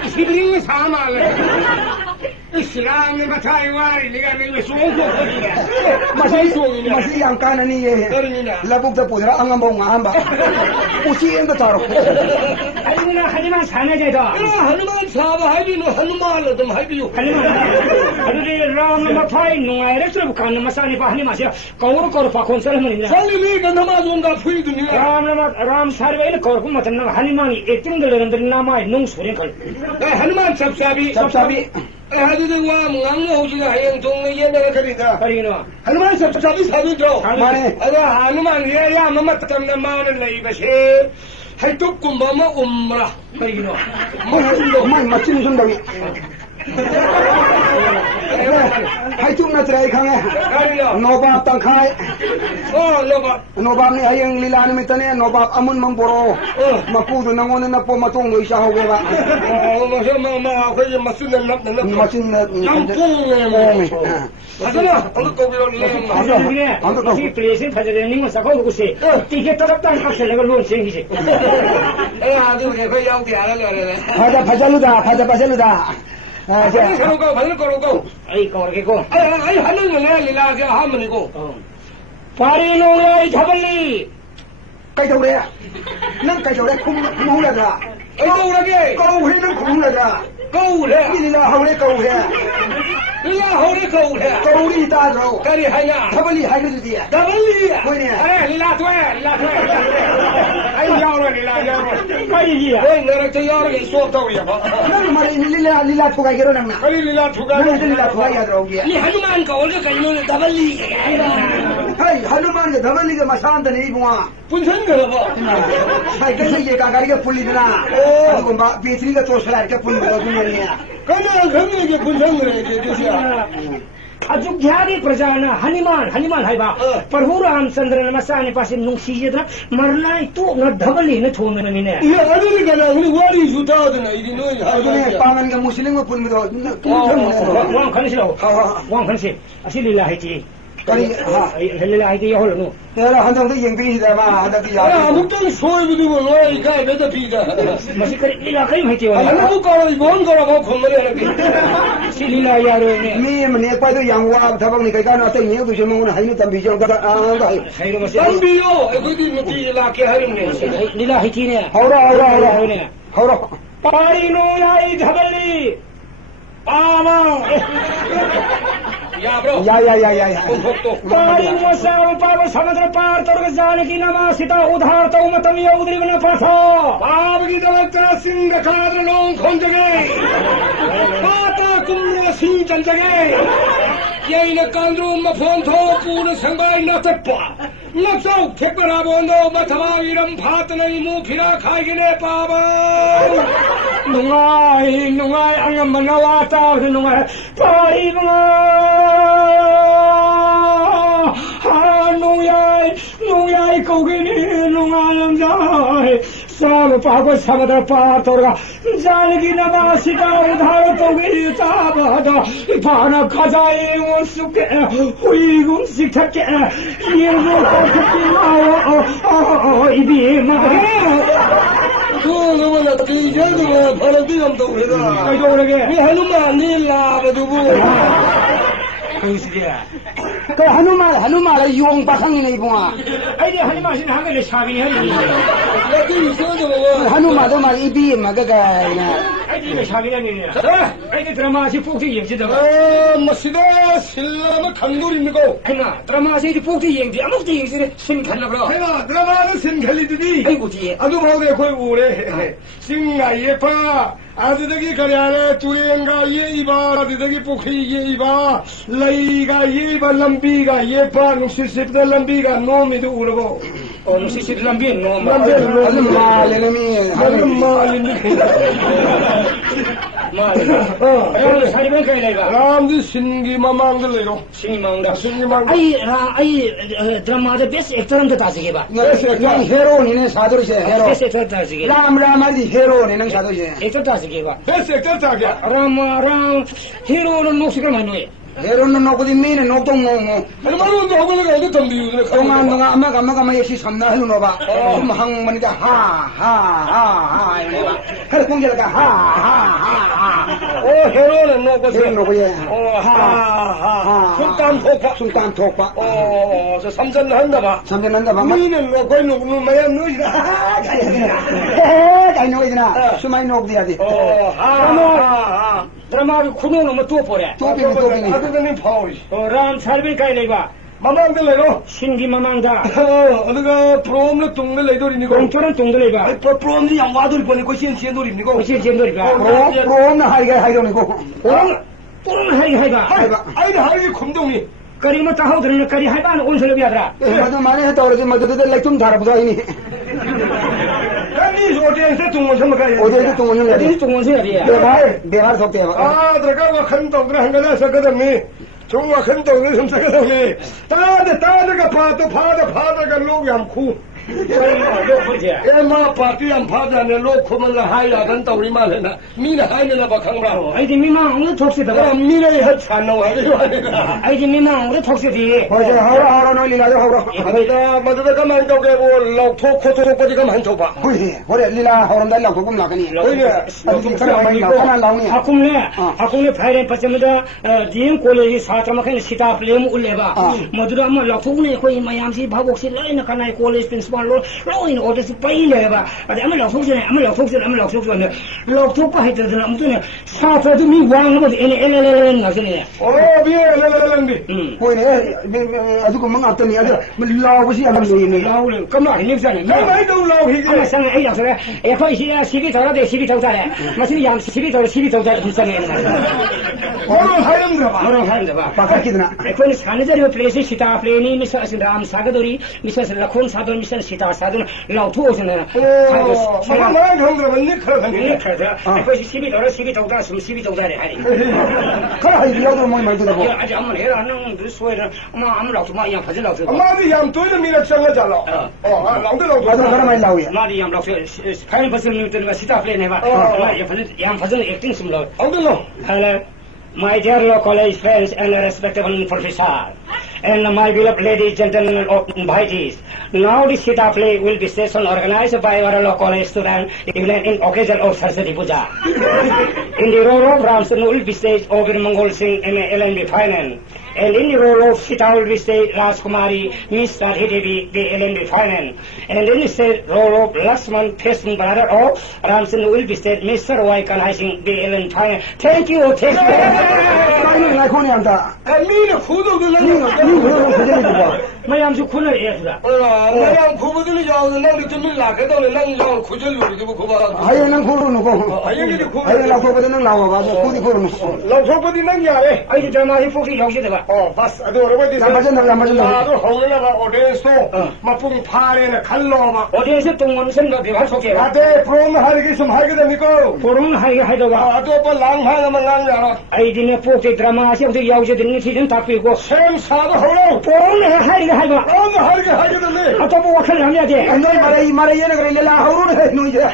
시드링이 사마래 이슬람이 마타이와리 네가 내가 소고거리야 masih yang kanan ni labuk da pudra angam bong ngamba uci en da taro 아니구나 하지만 사내제다 하누만 사바 하비노 하누만을 좀 하비요 아들이 라마 파이 농아이를 좀 가는 마사니 바하니 마시야 거울 거울 바콘 사람이냐 살림이 간다마 좀가 푸이드니 람 사르베일 거울 맞는 하니만이 에팅들는들 남아이 농 소리 걸 하누만 찹삽이 하두도 와 멍앙 오지가 하영 동네 옛날에 그리다 그리노 하누만 찹삽이 사비죠 하누만 예야 마마 땀나 마는 레이바시 할뚝 꿈바마 umrah 그리노 macam macam dah hai chung na trai khange nobab tangkhai nobab ni hayang lila ni mitane nobab amun mamboro maku du nangon na po matong no isa hoge ba ma khoi masin nap masin nam pu Hazana, ang ko bilo lang. Hazana, si presin phajare ning sa ko se. Tiket tarap tan khak se lega lon sing ji. Adu ke khoi yaw tia la le. Phaja phajalu da. Ko. Ai ko ke ko. Ai halu ne lila ke ham ni ko. Pari no ai thabali. Kai thau re. Nang kai thau re khum la da. Ai ko ra ke. Ko he nang khum la da. Ko le. Ni la hau re ko he. Lila hau re ko le. Ko ri ta ro. Ka ri hai na. Thabali hai lu di. Thabali. Ko ni. Lila tue. Ai yaw lo lila yaw. Kai ji. Oi na ra yaw ke so tau ya ba. Nang mari lila thukai ke ro nang na. Kai lila thukai. Lila thukai ya ro ge. Ni Hanuman ko le kai no Thabali. Hai Hanuman ke Thabali ke masan da ni bunga. Punsan ga ba. Hai ke ye ka gari ke pulli na. Oh ko ba betri ke to sala ke pulli ko ni ya. Kana khami ke punsan ga ke disia. Ayodhya की प्रजा न हनुमान है बा प्रभु रामचंद्र ने मसाने पासे नुंसी जदा मरना तो न धबली न थोन न ने ये अदुनी गना हुनी वारी जुता दना इदी नो अदुनी पांगन के मुस्लिम को पुल में वांग खनसिलो वांग खनसि असि लीला है जी करी हां लीला है ये होलो नो तेरा हंदम तो यंग भी दा मा हदा की यार अमुतन सोय बिदु वो लोई काय बेदा पीदा मसी करी लीला कई है जी अनु को बोन करो को खमले लगे सि लीला यारो ने मी मने पाइ तो yang wa thबक नि kai का न तै ने तो जे मंगन हाइ न तंबी जो का आ हाइ मसी तंबी यो एकोइ दी नती ला के हरिम ने लीला है जी ने हौरा पारी नो लाई धबली आमा या ब्रो या पारी मोसा पार समुद्र पार तोर जानकी नमा सीता उधार तो मतम ये उद्री न पाथो पाप की दवत्रा सिंह खाद्र लोग खोल जगे पाता कुम्र सिंह चल जगे ये न कांद्रू मफोन थो पूर्ण संगाई न तप्पा नक्सौ ठेकरा बोंदो मथवा वीरम फात नहीं मुंह फिरा खागिने पावा नुंगाई अंग मनवाता नुंगाई पारी नुंगाई कोगिनी नुंगालम जाए सब पागो समुद्र पार तोरगा जानकी नमा सीता उधार तोगी ताब हदा इफाना खजाए वो सुके हुई गुम सिखके ये वो खकी आओ इबी मगे तो न तीजे तो फरदी हम तो हेदा कई तो लगे ये हनुमान ने लाभ दुबु cái Hanuman là dùng ba khang này bunga ai đi Hanuman xin hàng cái sabi hay Hanuman đó mà ibi mà cái này ai đi cái sabi này ai đi drama si phục thì gì đó mà xin đó xin mà khăn đồ đi cô hay mà drama si phục thì gì à phục thì gì xin khăn là bao hay mà drama nó xin khăn đi đi ai cũng gì anh đâu bao giờ khơi u đấy xin ngày ye pa 아드덕이 가랴래 두랭가 예이바 아드덕이 포키 예이바 라이가 예이바 람비가 예파 농시십다 람비가 노미도 우르고 농시십 람비 노마 말레미 말 사리면 가이라가 람드 신기 마망들레로 신기망다 아이 드라마의 베스트 액터한테 다시게 봐 yang heroine 사도르세 헤로 베스트 액터 다시게 람라마디 헤로네 사도르세 액터 다시게 봐 베스트 액터 다게 람 히로는 녹색을 많이 헤로는 노고디 미네 노동 노모 얼마나 노고가 어디 덤비우네 동안 아마가 역시 삼나 해놓아 봐 좀 항만이가 하하하 그래 공개가 하하하 오 헤로는 노고예 하하 순간 톡파 저 삼전 한다 봐 미는 노고이 노고 마야 노이다 아이 노이잖아 수마이 노고디야지 하하 드라마를 구노는 뭐 또 보래 또비니 아드더니 파오리 람 살빈 가이레가 마망들레로 신기 마망다 어디가 프롬을 동들레도리니고 공토는 동들레가 프롬이 양와돌이 보니고 신도리니고 신도리가 프롬은 하이로니고 프롬은 하이가 하이 곰동이 करीब ताहो धरने करी है बान उन से बियादरा मदद माने है तौर से मदद दे तुम धारा बुझा ही नहीं कनी सोटे से तुम से मका ओजे से तुम से से है व्यवहार सकते हैं आ द्रगा वखन तो ग्रहंगला सकद में 정말 큰 돈을 좀 사가더니 따다가 파다가 로비암 쿠 에마 파티암 파다네 로코만 하야 간 떠리 말해나 미나 하이나 바캉라 아이디 미망으로 톡시다 미나이 하찬노 하리와나 아이디 미망으로 톡시디 어제 하라 노리라도 하라 아니다 맞다 가만 저게 뭐 럭토 코토 가만 줘봐 호이 호래 리라 하람다 라고 kum 라가니 오이네 아니 사람 나오니 하kum네 파이렌 파체마다 디엠 콜레지 사트마칸 시타 플레임 울레바 모두라 뭐 럭토네 코이 마얌시 바복시 라이나 카나이 콜레지 프린시팔 로인 오데스 파이네바 아데 아마 럭토네 럭토파 하이드나 아무튼 사트도 미 왕노 에네 나서네 오 비엘레레레 호이네 아주고 멍 앞더니 아주 라고시 하는 거이네 라울레 깜나 힘잖네 나이도 라우히게 아마 상에 에이 약속에 에코이 시기 더라데 시기 더자래 마시니 얌 시기 더자래 불쌍해 뭐로 하염들어봐 뭐로 하염들어봐 바카키드나 에코이 산에자리 플레이스 시타 플레이니 미사스 람 사가도리 미사스 라콘 사돈 미사스 시타 사돈 라우토오스네 뭐만 형들어봐 니크라다니 에코이 시기 더자 숨 시기 더자래 하리 그래 하이 여도 뭐 말도 뭐 아직 아무 해라 능 소에라 아무 라우토 마 양 파지 라우토 아마디 양 또이는 미라 장가잖아 라우도 아주 그런 말 나오야 마디 양 라우토 파일 버스 뉴턴 시타 플레이네 봐 양 파지 액팅 숨로 아우들로 Hello, my dear law college friends and respectable professor, and my beloved ladies, gentlemen, and invitees. Now the Sita play will be session organized by our law college student in occasion of Saraswati Puja. In the role of Ramson will be staged Ogir Mongol Singh and LNB Finance. And in the role of Sita will be staged Rajkumari, Miss Radhi Devi, the LNB Finance. And in the role of Lakshman Pesman, brother of Ramson will be staged Mr. Roy Kanhai Singh, the LNB Finance. Thank you. 아니 나 코니한다 미는 후도들 마얌주 코너 예수다. 나양 구부들이 자오는 나리 좀 밀라게도 난 자오 구절요리도 고바 아이는 고르노고 아이는 고 아이는 고버는 나와봐 고디 고르노고 라고버디 난 야래 아이디 드라마히 폭이 역시다가 봤어 아도르버디 남바전 나도 홍나가 오데스토 마풍 파레나 칼로마 어디에서 동원선과 비할 속에 아데 프롬 하르기 좀 하게 되니까 보름 하이도가 아도 랑하나만 랑야라 아이디네 폭대 드라마시 어디 야우제 되는 시즌 탁비고 샘사도 호로 보름 하이가 하이가 하게 되네 아또 뭐 wakal 하냐지 안돼 말이 얘네 그래 내가 하루를 해 놓이제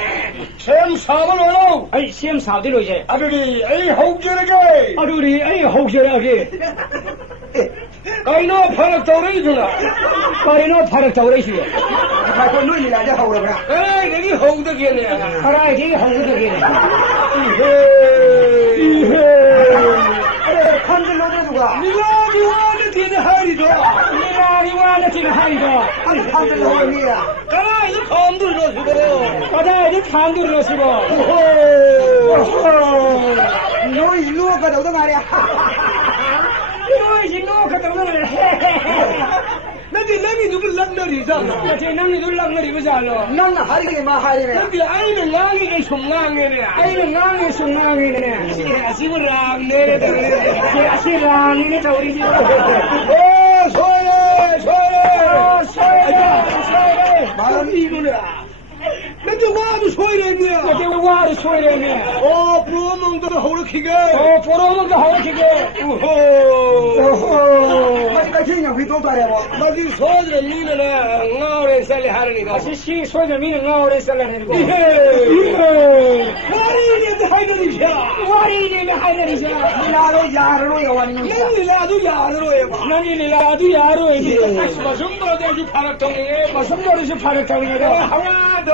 샘사도 호로 아이 시험 사들로 이제 아들이 에이 혹제르게 아들이 에이 혹제르게 가이노 파락 떠오르이구나 가이노 파락 떠오르이시게 가고 놓이라 자 하루를 에이 내기 홍덕이네 하라이 되게 홍덕이네 이헤 판들로 누가 니와니 뒤에 하리도 니와니 뒤에 하리도 아니 판들로 니야 가라 이거 감들로 쓰고 가자 이제 감들로 쓰고 너 일로 가다 오다 말이야 이거 갔다 오늘 나기 누굴 랑너리잖아 제 남이 놀랑거리 보자로 난 하리게 마 하리네 근데 아이는 랑이게 송랑이네 아이는 랑이 송랑이네 시부랑 내려들네 아시랑이네 저리지 소래 말은 이거야 근데 와도 소이랬냐 근데 와도 소이랬냐 부러먹도 허락히게 부러먹도 허락히게 마지막에 그냥 휘도다래 뭐 마지 소들의 미는 나오래 살리 하려니까 시 소들 미는 나오래 살라니고 와리니한테 하이더리샤 나도 야르로 여와니 나도 야르로 해봐 나도 야로 해지 마성버릇이 파락통에 마성버릇이 파락통에 하와도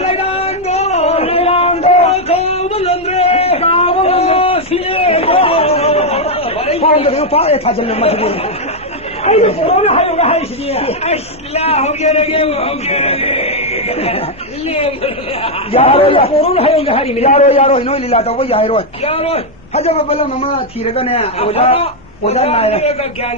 레이란도 가버런드레 시에고 사람들이 바에 타졌는 맛이고 아이고 보러는 하려고 하시지 아이슬라 호게르게 야로 보러는 하려고 하리면 야로 이노 일라다고 야로 하자가 발라 마마 티르가네 오자 나야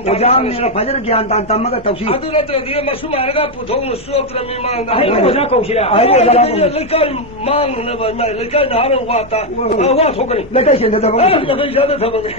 오자 메라 바저 ज्ञान दान तमगा तौसी अदुरा तो दिए मसुमारगा पुथों सुअत्र मिमान 아이고 오자 거기라 아이고 오자 लेकर मांग न बस मैं लेकर नार वाता वा ठोकनी लेकर से देता लेकर ज्यादा था बने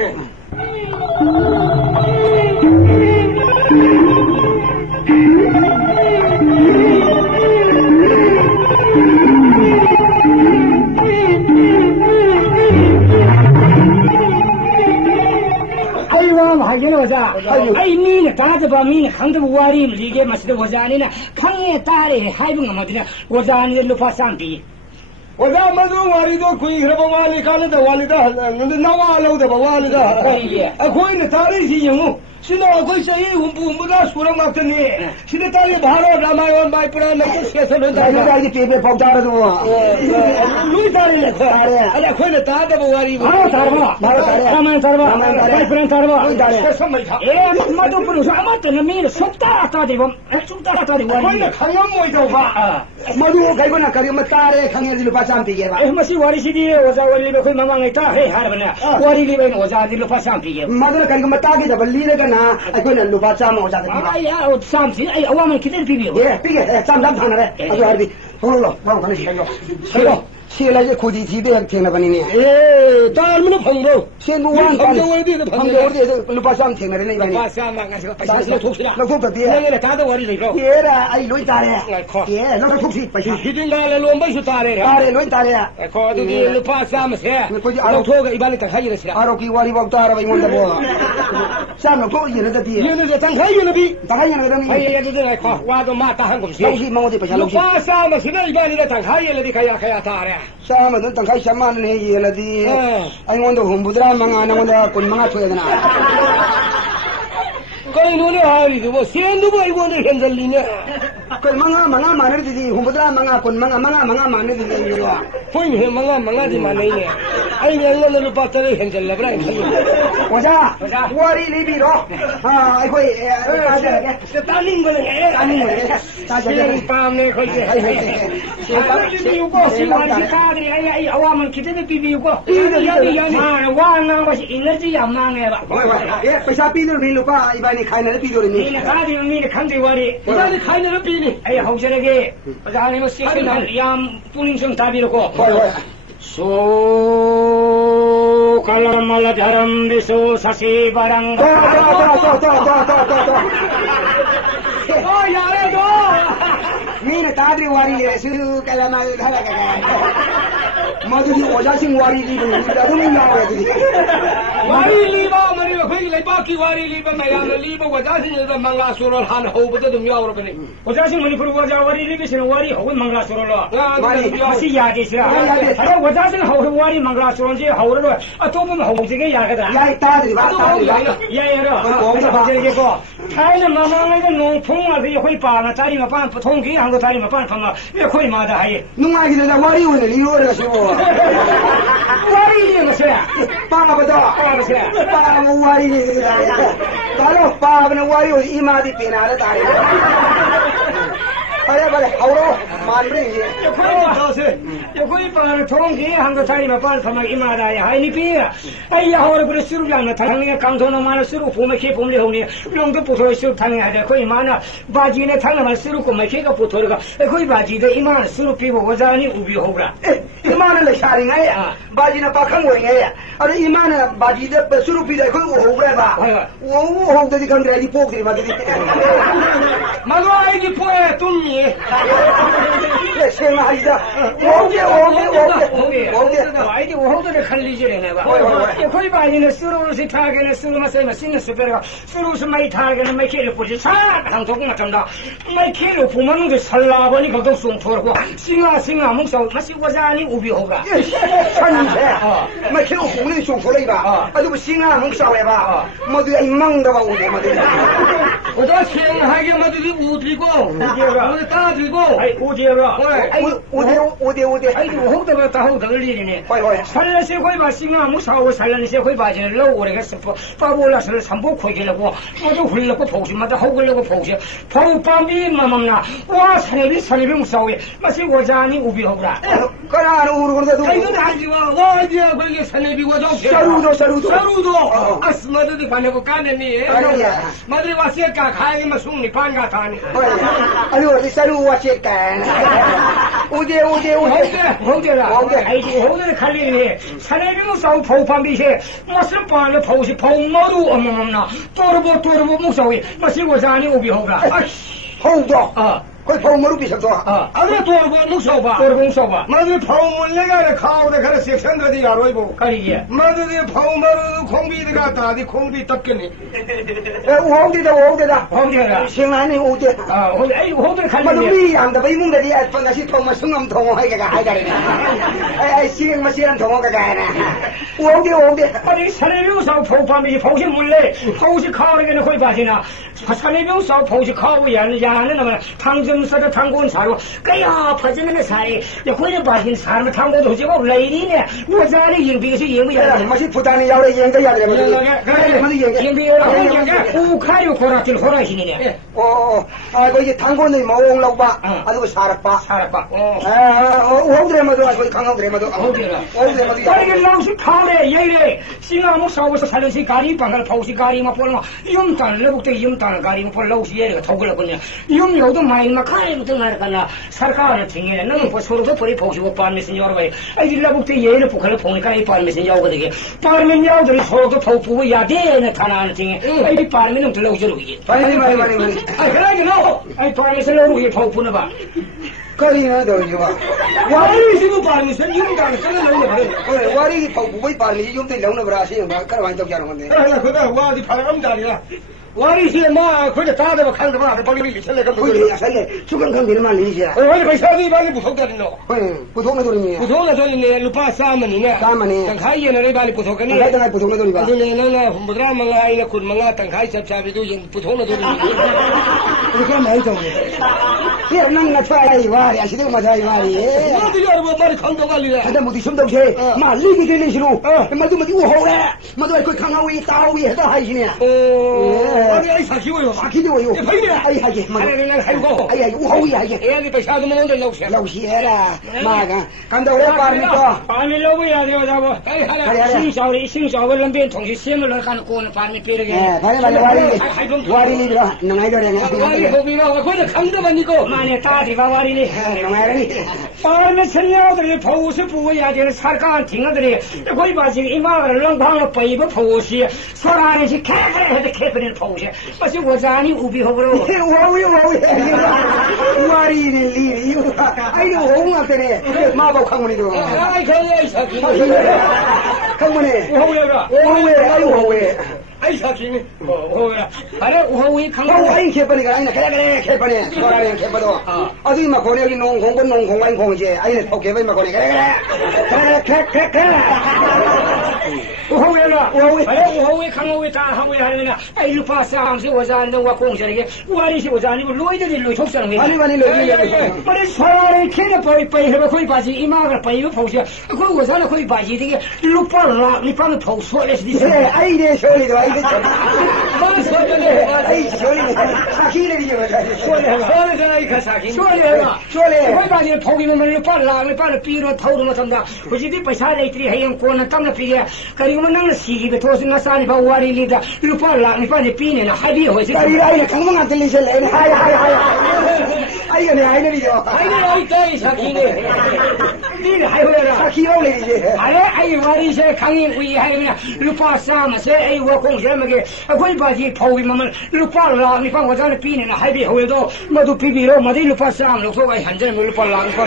아이 미네 다져봐 미네 강도 와리 리게 마시도 오자니나 강에 따래 하이분 아마디나 오자니 루파 상비 오자 마도 와리도 구이 그러고 와리 가는데 와리다 근데 나와 알아오다 봐 와리다 거기는 다르지 영우 신호가 거기서 이 운부다 수랑 같더니 신의 딸이 바로 라마요 마이프라 나도 세서는 다 이게 빼빼 복잡하다 루이 딸이네 아니 거기는 다다 와리 바로 따라봐 라마요 따라봐 마이프라 따라봐 루이 딸이 선물이 다 마도 부르서 아무튼 미네 속다 따디 봄 속다 따디 와리 거기는 강연 모이도 봐 마도 갈거나 가리면 딸에 강연을 받삼피게 봐 마시 와리시디 오자 와리베 거기 망망이다 해 하르바나 와리리베는 오자디로 파상피게 마도 갈거면 딸이다 벌리래가 아이고는 누가 잠 오자다 아야 삼시 아이 어와만 기대를 비비요 예 비게 잠잠 하나래 아주 알비 보러 와 가는 시간요 싫어 시라제 고디 집에 태나 버니니 에 딸문은 방법 신부완 방법어디도 방법어디에서 누가 잠 태나래 이바니 파상만 가서 파상 톡시라 너 톡도 돼 내가 다도 와리리로 예라 아이 로이 따래 예 너가 톡시 빠시 히딩가래 롬바이스 따래 따래 로이 따래 거두기 루파사마세 알토가 이발이 타카이르시라 아로키 와리 법다라 이몬다 보 쌈노 또 이르다 디 얘는 당카이르비 당카이르 그러니 아이야들 거 와도 마타 한금시 로시 망어디 빠시 로시 루파사마시나 이발이라 당카이르디 가야 타래 사마든 당카이 샤만네 이르디 아이몬도 홈부드라 망아 나몬다 군 망아 토야드나 거기 눈에 아리도 뭐 센도 뭐 이거는 현절리네 그 망아 마늘디디 홈부드라 망아 군 망아 마늘디디 이거 포인트 망아디 마네네 아이 내가 루파타를 현절라브라 오자 와리 리비로 아 아이고이 딸린 거네 따자자 밤에 거기 비비고 시와리 카드리 아이 어와만 기대를 비비고 여기 와나 것이 에너지 양망해 봐 예 पैसा पीदर भी लुका इबानी खाने रे पीदर नि 미네 카드리 미네 강대 와리 이발이 카이네를 비니 아이 하우저에게 아니 뭐 시크나 얌 뿌닝성 답이로고 소 칼라말라 다람 비소 사시 바랑 야래도 मीन तादरी वारी है सिरु कलमा घरा का मधुरी ओजा सिंह वारी दी दरुनी याव है दी वारी लीबा मरी खोई लेबाकी वारी लीबा मयान लीबा वजा सिंह द मंगा सुरो हान होबद दुम याव रबने वजा सिंह मणिपुर वजा वारी लीबे सिंह वारी हो मंगला सुरो लो वारी मसी यागे सिरा अरे वजा सिंह हो वारी मंगला सुरो जे हो रो अतोप में हो जे यागदा या तादरी बा या रो जे को थाइने ममांगे द नों फोंग आ दे खोई पाना तारी मा पान पथों की 한국 다리만 반판마 왜 거의 마다 하이 누가 기다려 와리 오늘 이거를 가지고 와리 이게 무슨 빠바다 빠바 와리 바로 빠바는 와리 이마디 빼나래 다리 빨리 하우로 만브리 여기 빠는 통기 한국 다리만 반판마 이마다야 하이니 비야 아이 하우로 그래 수루랑 당에 강도나 많아 수루 보면 키 보면 형이 롱도 부터 수루 당에 하자 거의 많아 바지네 당에만 수루 고면 키가 부터가 거의 바지도 이만 수루 피고 오자니 우비 호브라 이만을 샤링아야 바지나 박한 거야 아니 이만은 바지도 수루 피다 거의 호브라 봐 오 호브디 간드라 이 포크리 바디 마도 아이기 포에 뚱니 생아이다 오게 아이디 오호들의 칼리지래 내가 거의 바지는 수루스 타게는 수루마세마 신는 수페가 수루스 마이 타게는 마이 키를 보지 사 한쪽만 좀다 마이 키를 보면 그 살라버니 거기서 송토르고 싱아 몽서 마시 오자니 우비 호가 천세 마이 키를 보는 송토르이 봐 아주 뭐 싱아 몽서에 봐 모두 이 망다가 오게 모두 오다 생하게 모두 우디고 우디 따지고 아이 우디가 오대 아이디 호들가 다 호들 일이네 살라세 거의 봐 싱아 몽서 살라세 거의 바지를 넣어 오래겠어 파볼라스를 삼보 코기려고 모두 흘려고 보시마다 호글려고 보시 파우밤이 마맘나 와 사내비 무서워해 마치 오자니 우비 호브라 그나 우르고도 아이고 나지와 와디야 거기 사내비 와줘 사루도 아스마드디 관하고 까네니 마드리 와세까 가야기만 숭니 반가 타니 아니 어디 사루 와세까 오대 호대라 아이디 호대를 칼리니 사내비 무서워 파우밤이세 무슨 반을 보시 파우마도 엄마맘나 또르보 무서워해 마치 오자니 우비 호브라 호도 거의 파우머루 비석도. 아니 도와봐 묵서봐. 돌공서봐. 마주 파우물레가 카오데 가라 섹션들이 야로이보. 가리게. 마주디 파우머루 콩비드가 다디 콩비 떡겠니. 오대다. 어디가? 생안이 오대. 아이 호들 마도 갈리게. 위암다 이문들이 아빠나시 파우마 승엄 동호하게가 하이가리네. 아이 시행 마시란 동호가 가나. 오대. 아니 사내병사 포함이 포시 물래. 포시 카오르게는 거의 바지나. 사내병사 포시 카오 야는 아마 당정서도 당군 사로. 그야 퍼지는 사이. 거기 바신 사람 당고도 지고 레이네. 뭐자리 인비서 인비야. 마시 부단이 야오래 연가야 돼. 그래. 인비야. 우카요 고라til 호라시니네. 아 거기 당고는 모옹라고 봐. 아주 살았봐. 오드레마도 거기 강호드레마도. 오드레마도. 빨리 나오시 카오래 예래. 싱아무 사오서 살려시 가리 방갈 파우시 가리마 볼마. 임탄 레북대 임탄 가리마 볼라우시 예래가 토글거든요. 임요도 마이마 카이부터 나르가나. सरकार थिंगे न छोरो तो पूरी फौज वो परमिशन यार भाई आई जिला बुकते ये न पुखले फोन का ही परमिशन जाओ देखे परमिशन जाओ तो छोरो तो फौज वो याद है न थाना न थिंगे आई भी परमिशन तो लोग जरूर है मारी आई करा कि ना आई परमिशन लोग ये फौज पुनः बा करी ना दो युवा वारी से वो परमिशन यूं डाल चले लोग ओए वारी की फौज वो परमिशन यूं ते लौन बरासी करवाई तो क्या होंगे अरे खुदा वादी फरम डालिया वारी से मां खुद तादे बखल बना पगली भी चले कर कोई असले सुगन खन बिरमा लीजिए ओए पैसा भी बाली पुथोक करिनो पुथोक न दोनी पुथोक न दोनी ने लुपा सामनी ने तंखाई ने रे बाली पुथोक कनी तंखाई पुथोक न दोनी बा अदु ने न मुद्रा मंगाई ने खुद मंगा तंखाई सब चाबी दो ये पुथोक न दोनी रुको नहीं तो ये नन न छाई वारी असिदे मजाई वारी मोदी यार वो बारी खन तो गाली है मोदी सुम दो छे मा लीगी के लिसु मदु वो हो रे मदु कोई खांगावी तावी है तो हाई ने अरे ऐसा क्यों है साखी दो यो आई हाई अरे ना हाई को आई वो हो या ये ये पैसा तो मंगो लौसी है मागा कंदो रे पारमी तो पानी लोग याद हो जाबो सिंह सावल लंबे थोंसी सेम ल कान कोन पानी पेर गे वारी ली रा नंगाई दो रे वारी हो बिना कोई खंग बनी को माने ताती वारी ली नंगाई रे पारमी छन्याव दे फौस पुव या दे सरकार थिंग दे कोई बाजी इमा लंगांग पैब फौसी सरकार से खे है खेपने फौस बस वो जानी उबी हो बरो वारी ने ली यू आई नो हो मा तेरे मा बो खंगनी दो आई ऐसा खंगने हो या आई हो ऐसा क्यों हो या अरे वो खंग आई खेपने का आई ना करे खेपने वारी खेपदो अदी मा कोने की नोंग वाई खोंग जे आई ने ठोके भाई मा कोने करे हो या अरे वो खंग वो ता हम है ना आई लुपा साम से वजान दो वा कोंग जरे वारी से वजानी लोई दे लोई छोक संग वाली लोई अरे सारे खेने पे है कोई बाजी इमा का पे फौज कोई वजान कोई बाजी दे लुपा लिपा में फौज सोले से आई ने सोली दो बस आई सोली साखी ले लीजिए सोले आई का साखी सोले कोई बाजी फौजी में लुपा पीरो थौर मतलब हुजी पैसा लेत्री है हम कोन तम पी करी मन नंग सीगी बे थोस न सानी बा वारी लीदा लुपा लिपा ने पीने ना हबी हो से करी आई खंग मंगा दिल्ली से ले हाय आई ने लीजिए आई कई साखी ने नी हाय हो साखी हो ले लीजिए अरे आई वारी से खंगी हुई है ना लुपा साम से आई वो कोंग से मगे कोई बाजी फौजी ममन लुपा लिपा वजन पीने ना हबी हो दो मधु पीबी रो मदी लुपा साम लोग तो भाई हंजन में लुपा लिपा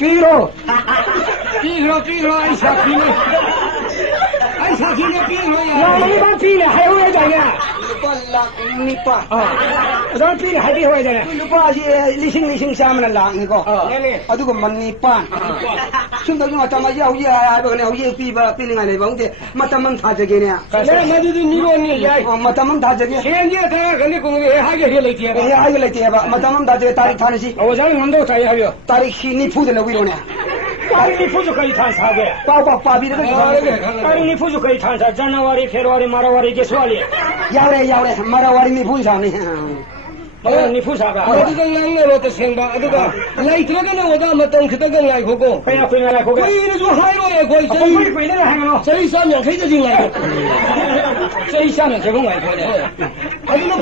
पीरो ऐसा पीने पीने है हो जाएगा निपा अदर पीने है हो जाएगा लुपा जी लिसिंग सामने लांग को अदुको मन्नी पान सुंदर मा तमा याउ या बने हो ये पीने गाने बंगे मतमन था जगे ने ले मदु निरो ने याई मतमन था जगे ये था गली को हागे लेती है ये हागे लेती है मतमन था जगे तारीख थाने सी ओ जान नंदो था यायो तारीख सी नि फुज लगी रोने तारीख नि फुज कई था सागे पा भी तारीख नि फुज कई था जनवरी फेब्रुअरी मार्च के सवाल यावरे मारवाड़ी नि फुज सामने निफुसागा अदुगा नंगे रो तो सेंबा अदुगा लाइत्रगे ने ओदा मतम खितगे लाई खोगो कया पिना लाई खोगो कोई जो हाइरो ए कोई कोई पहिले हैनो सही सामने खै जि लाई सही सामने जगो लाई खोले अदुगा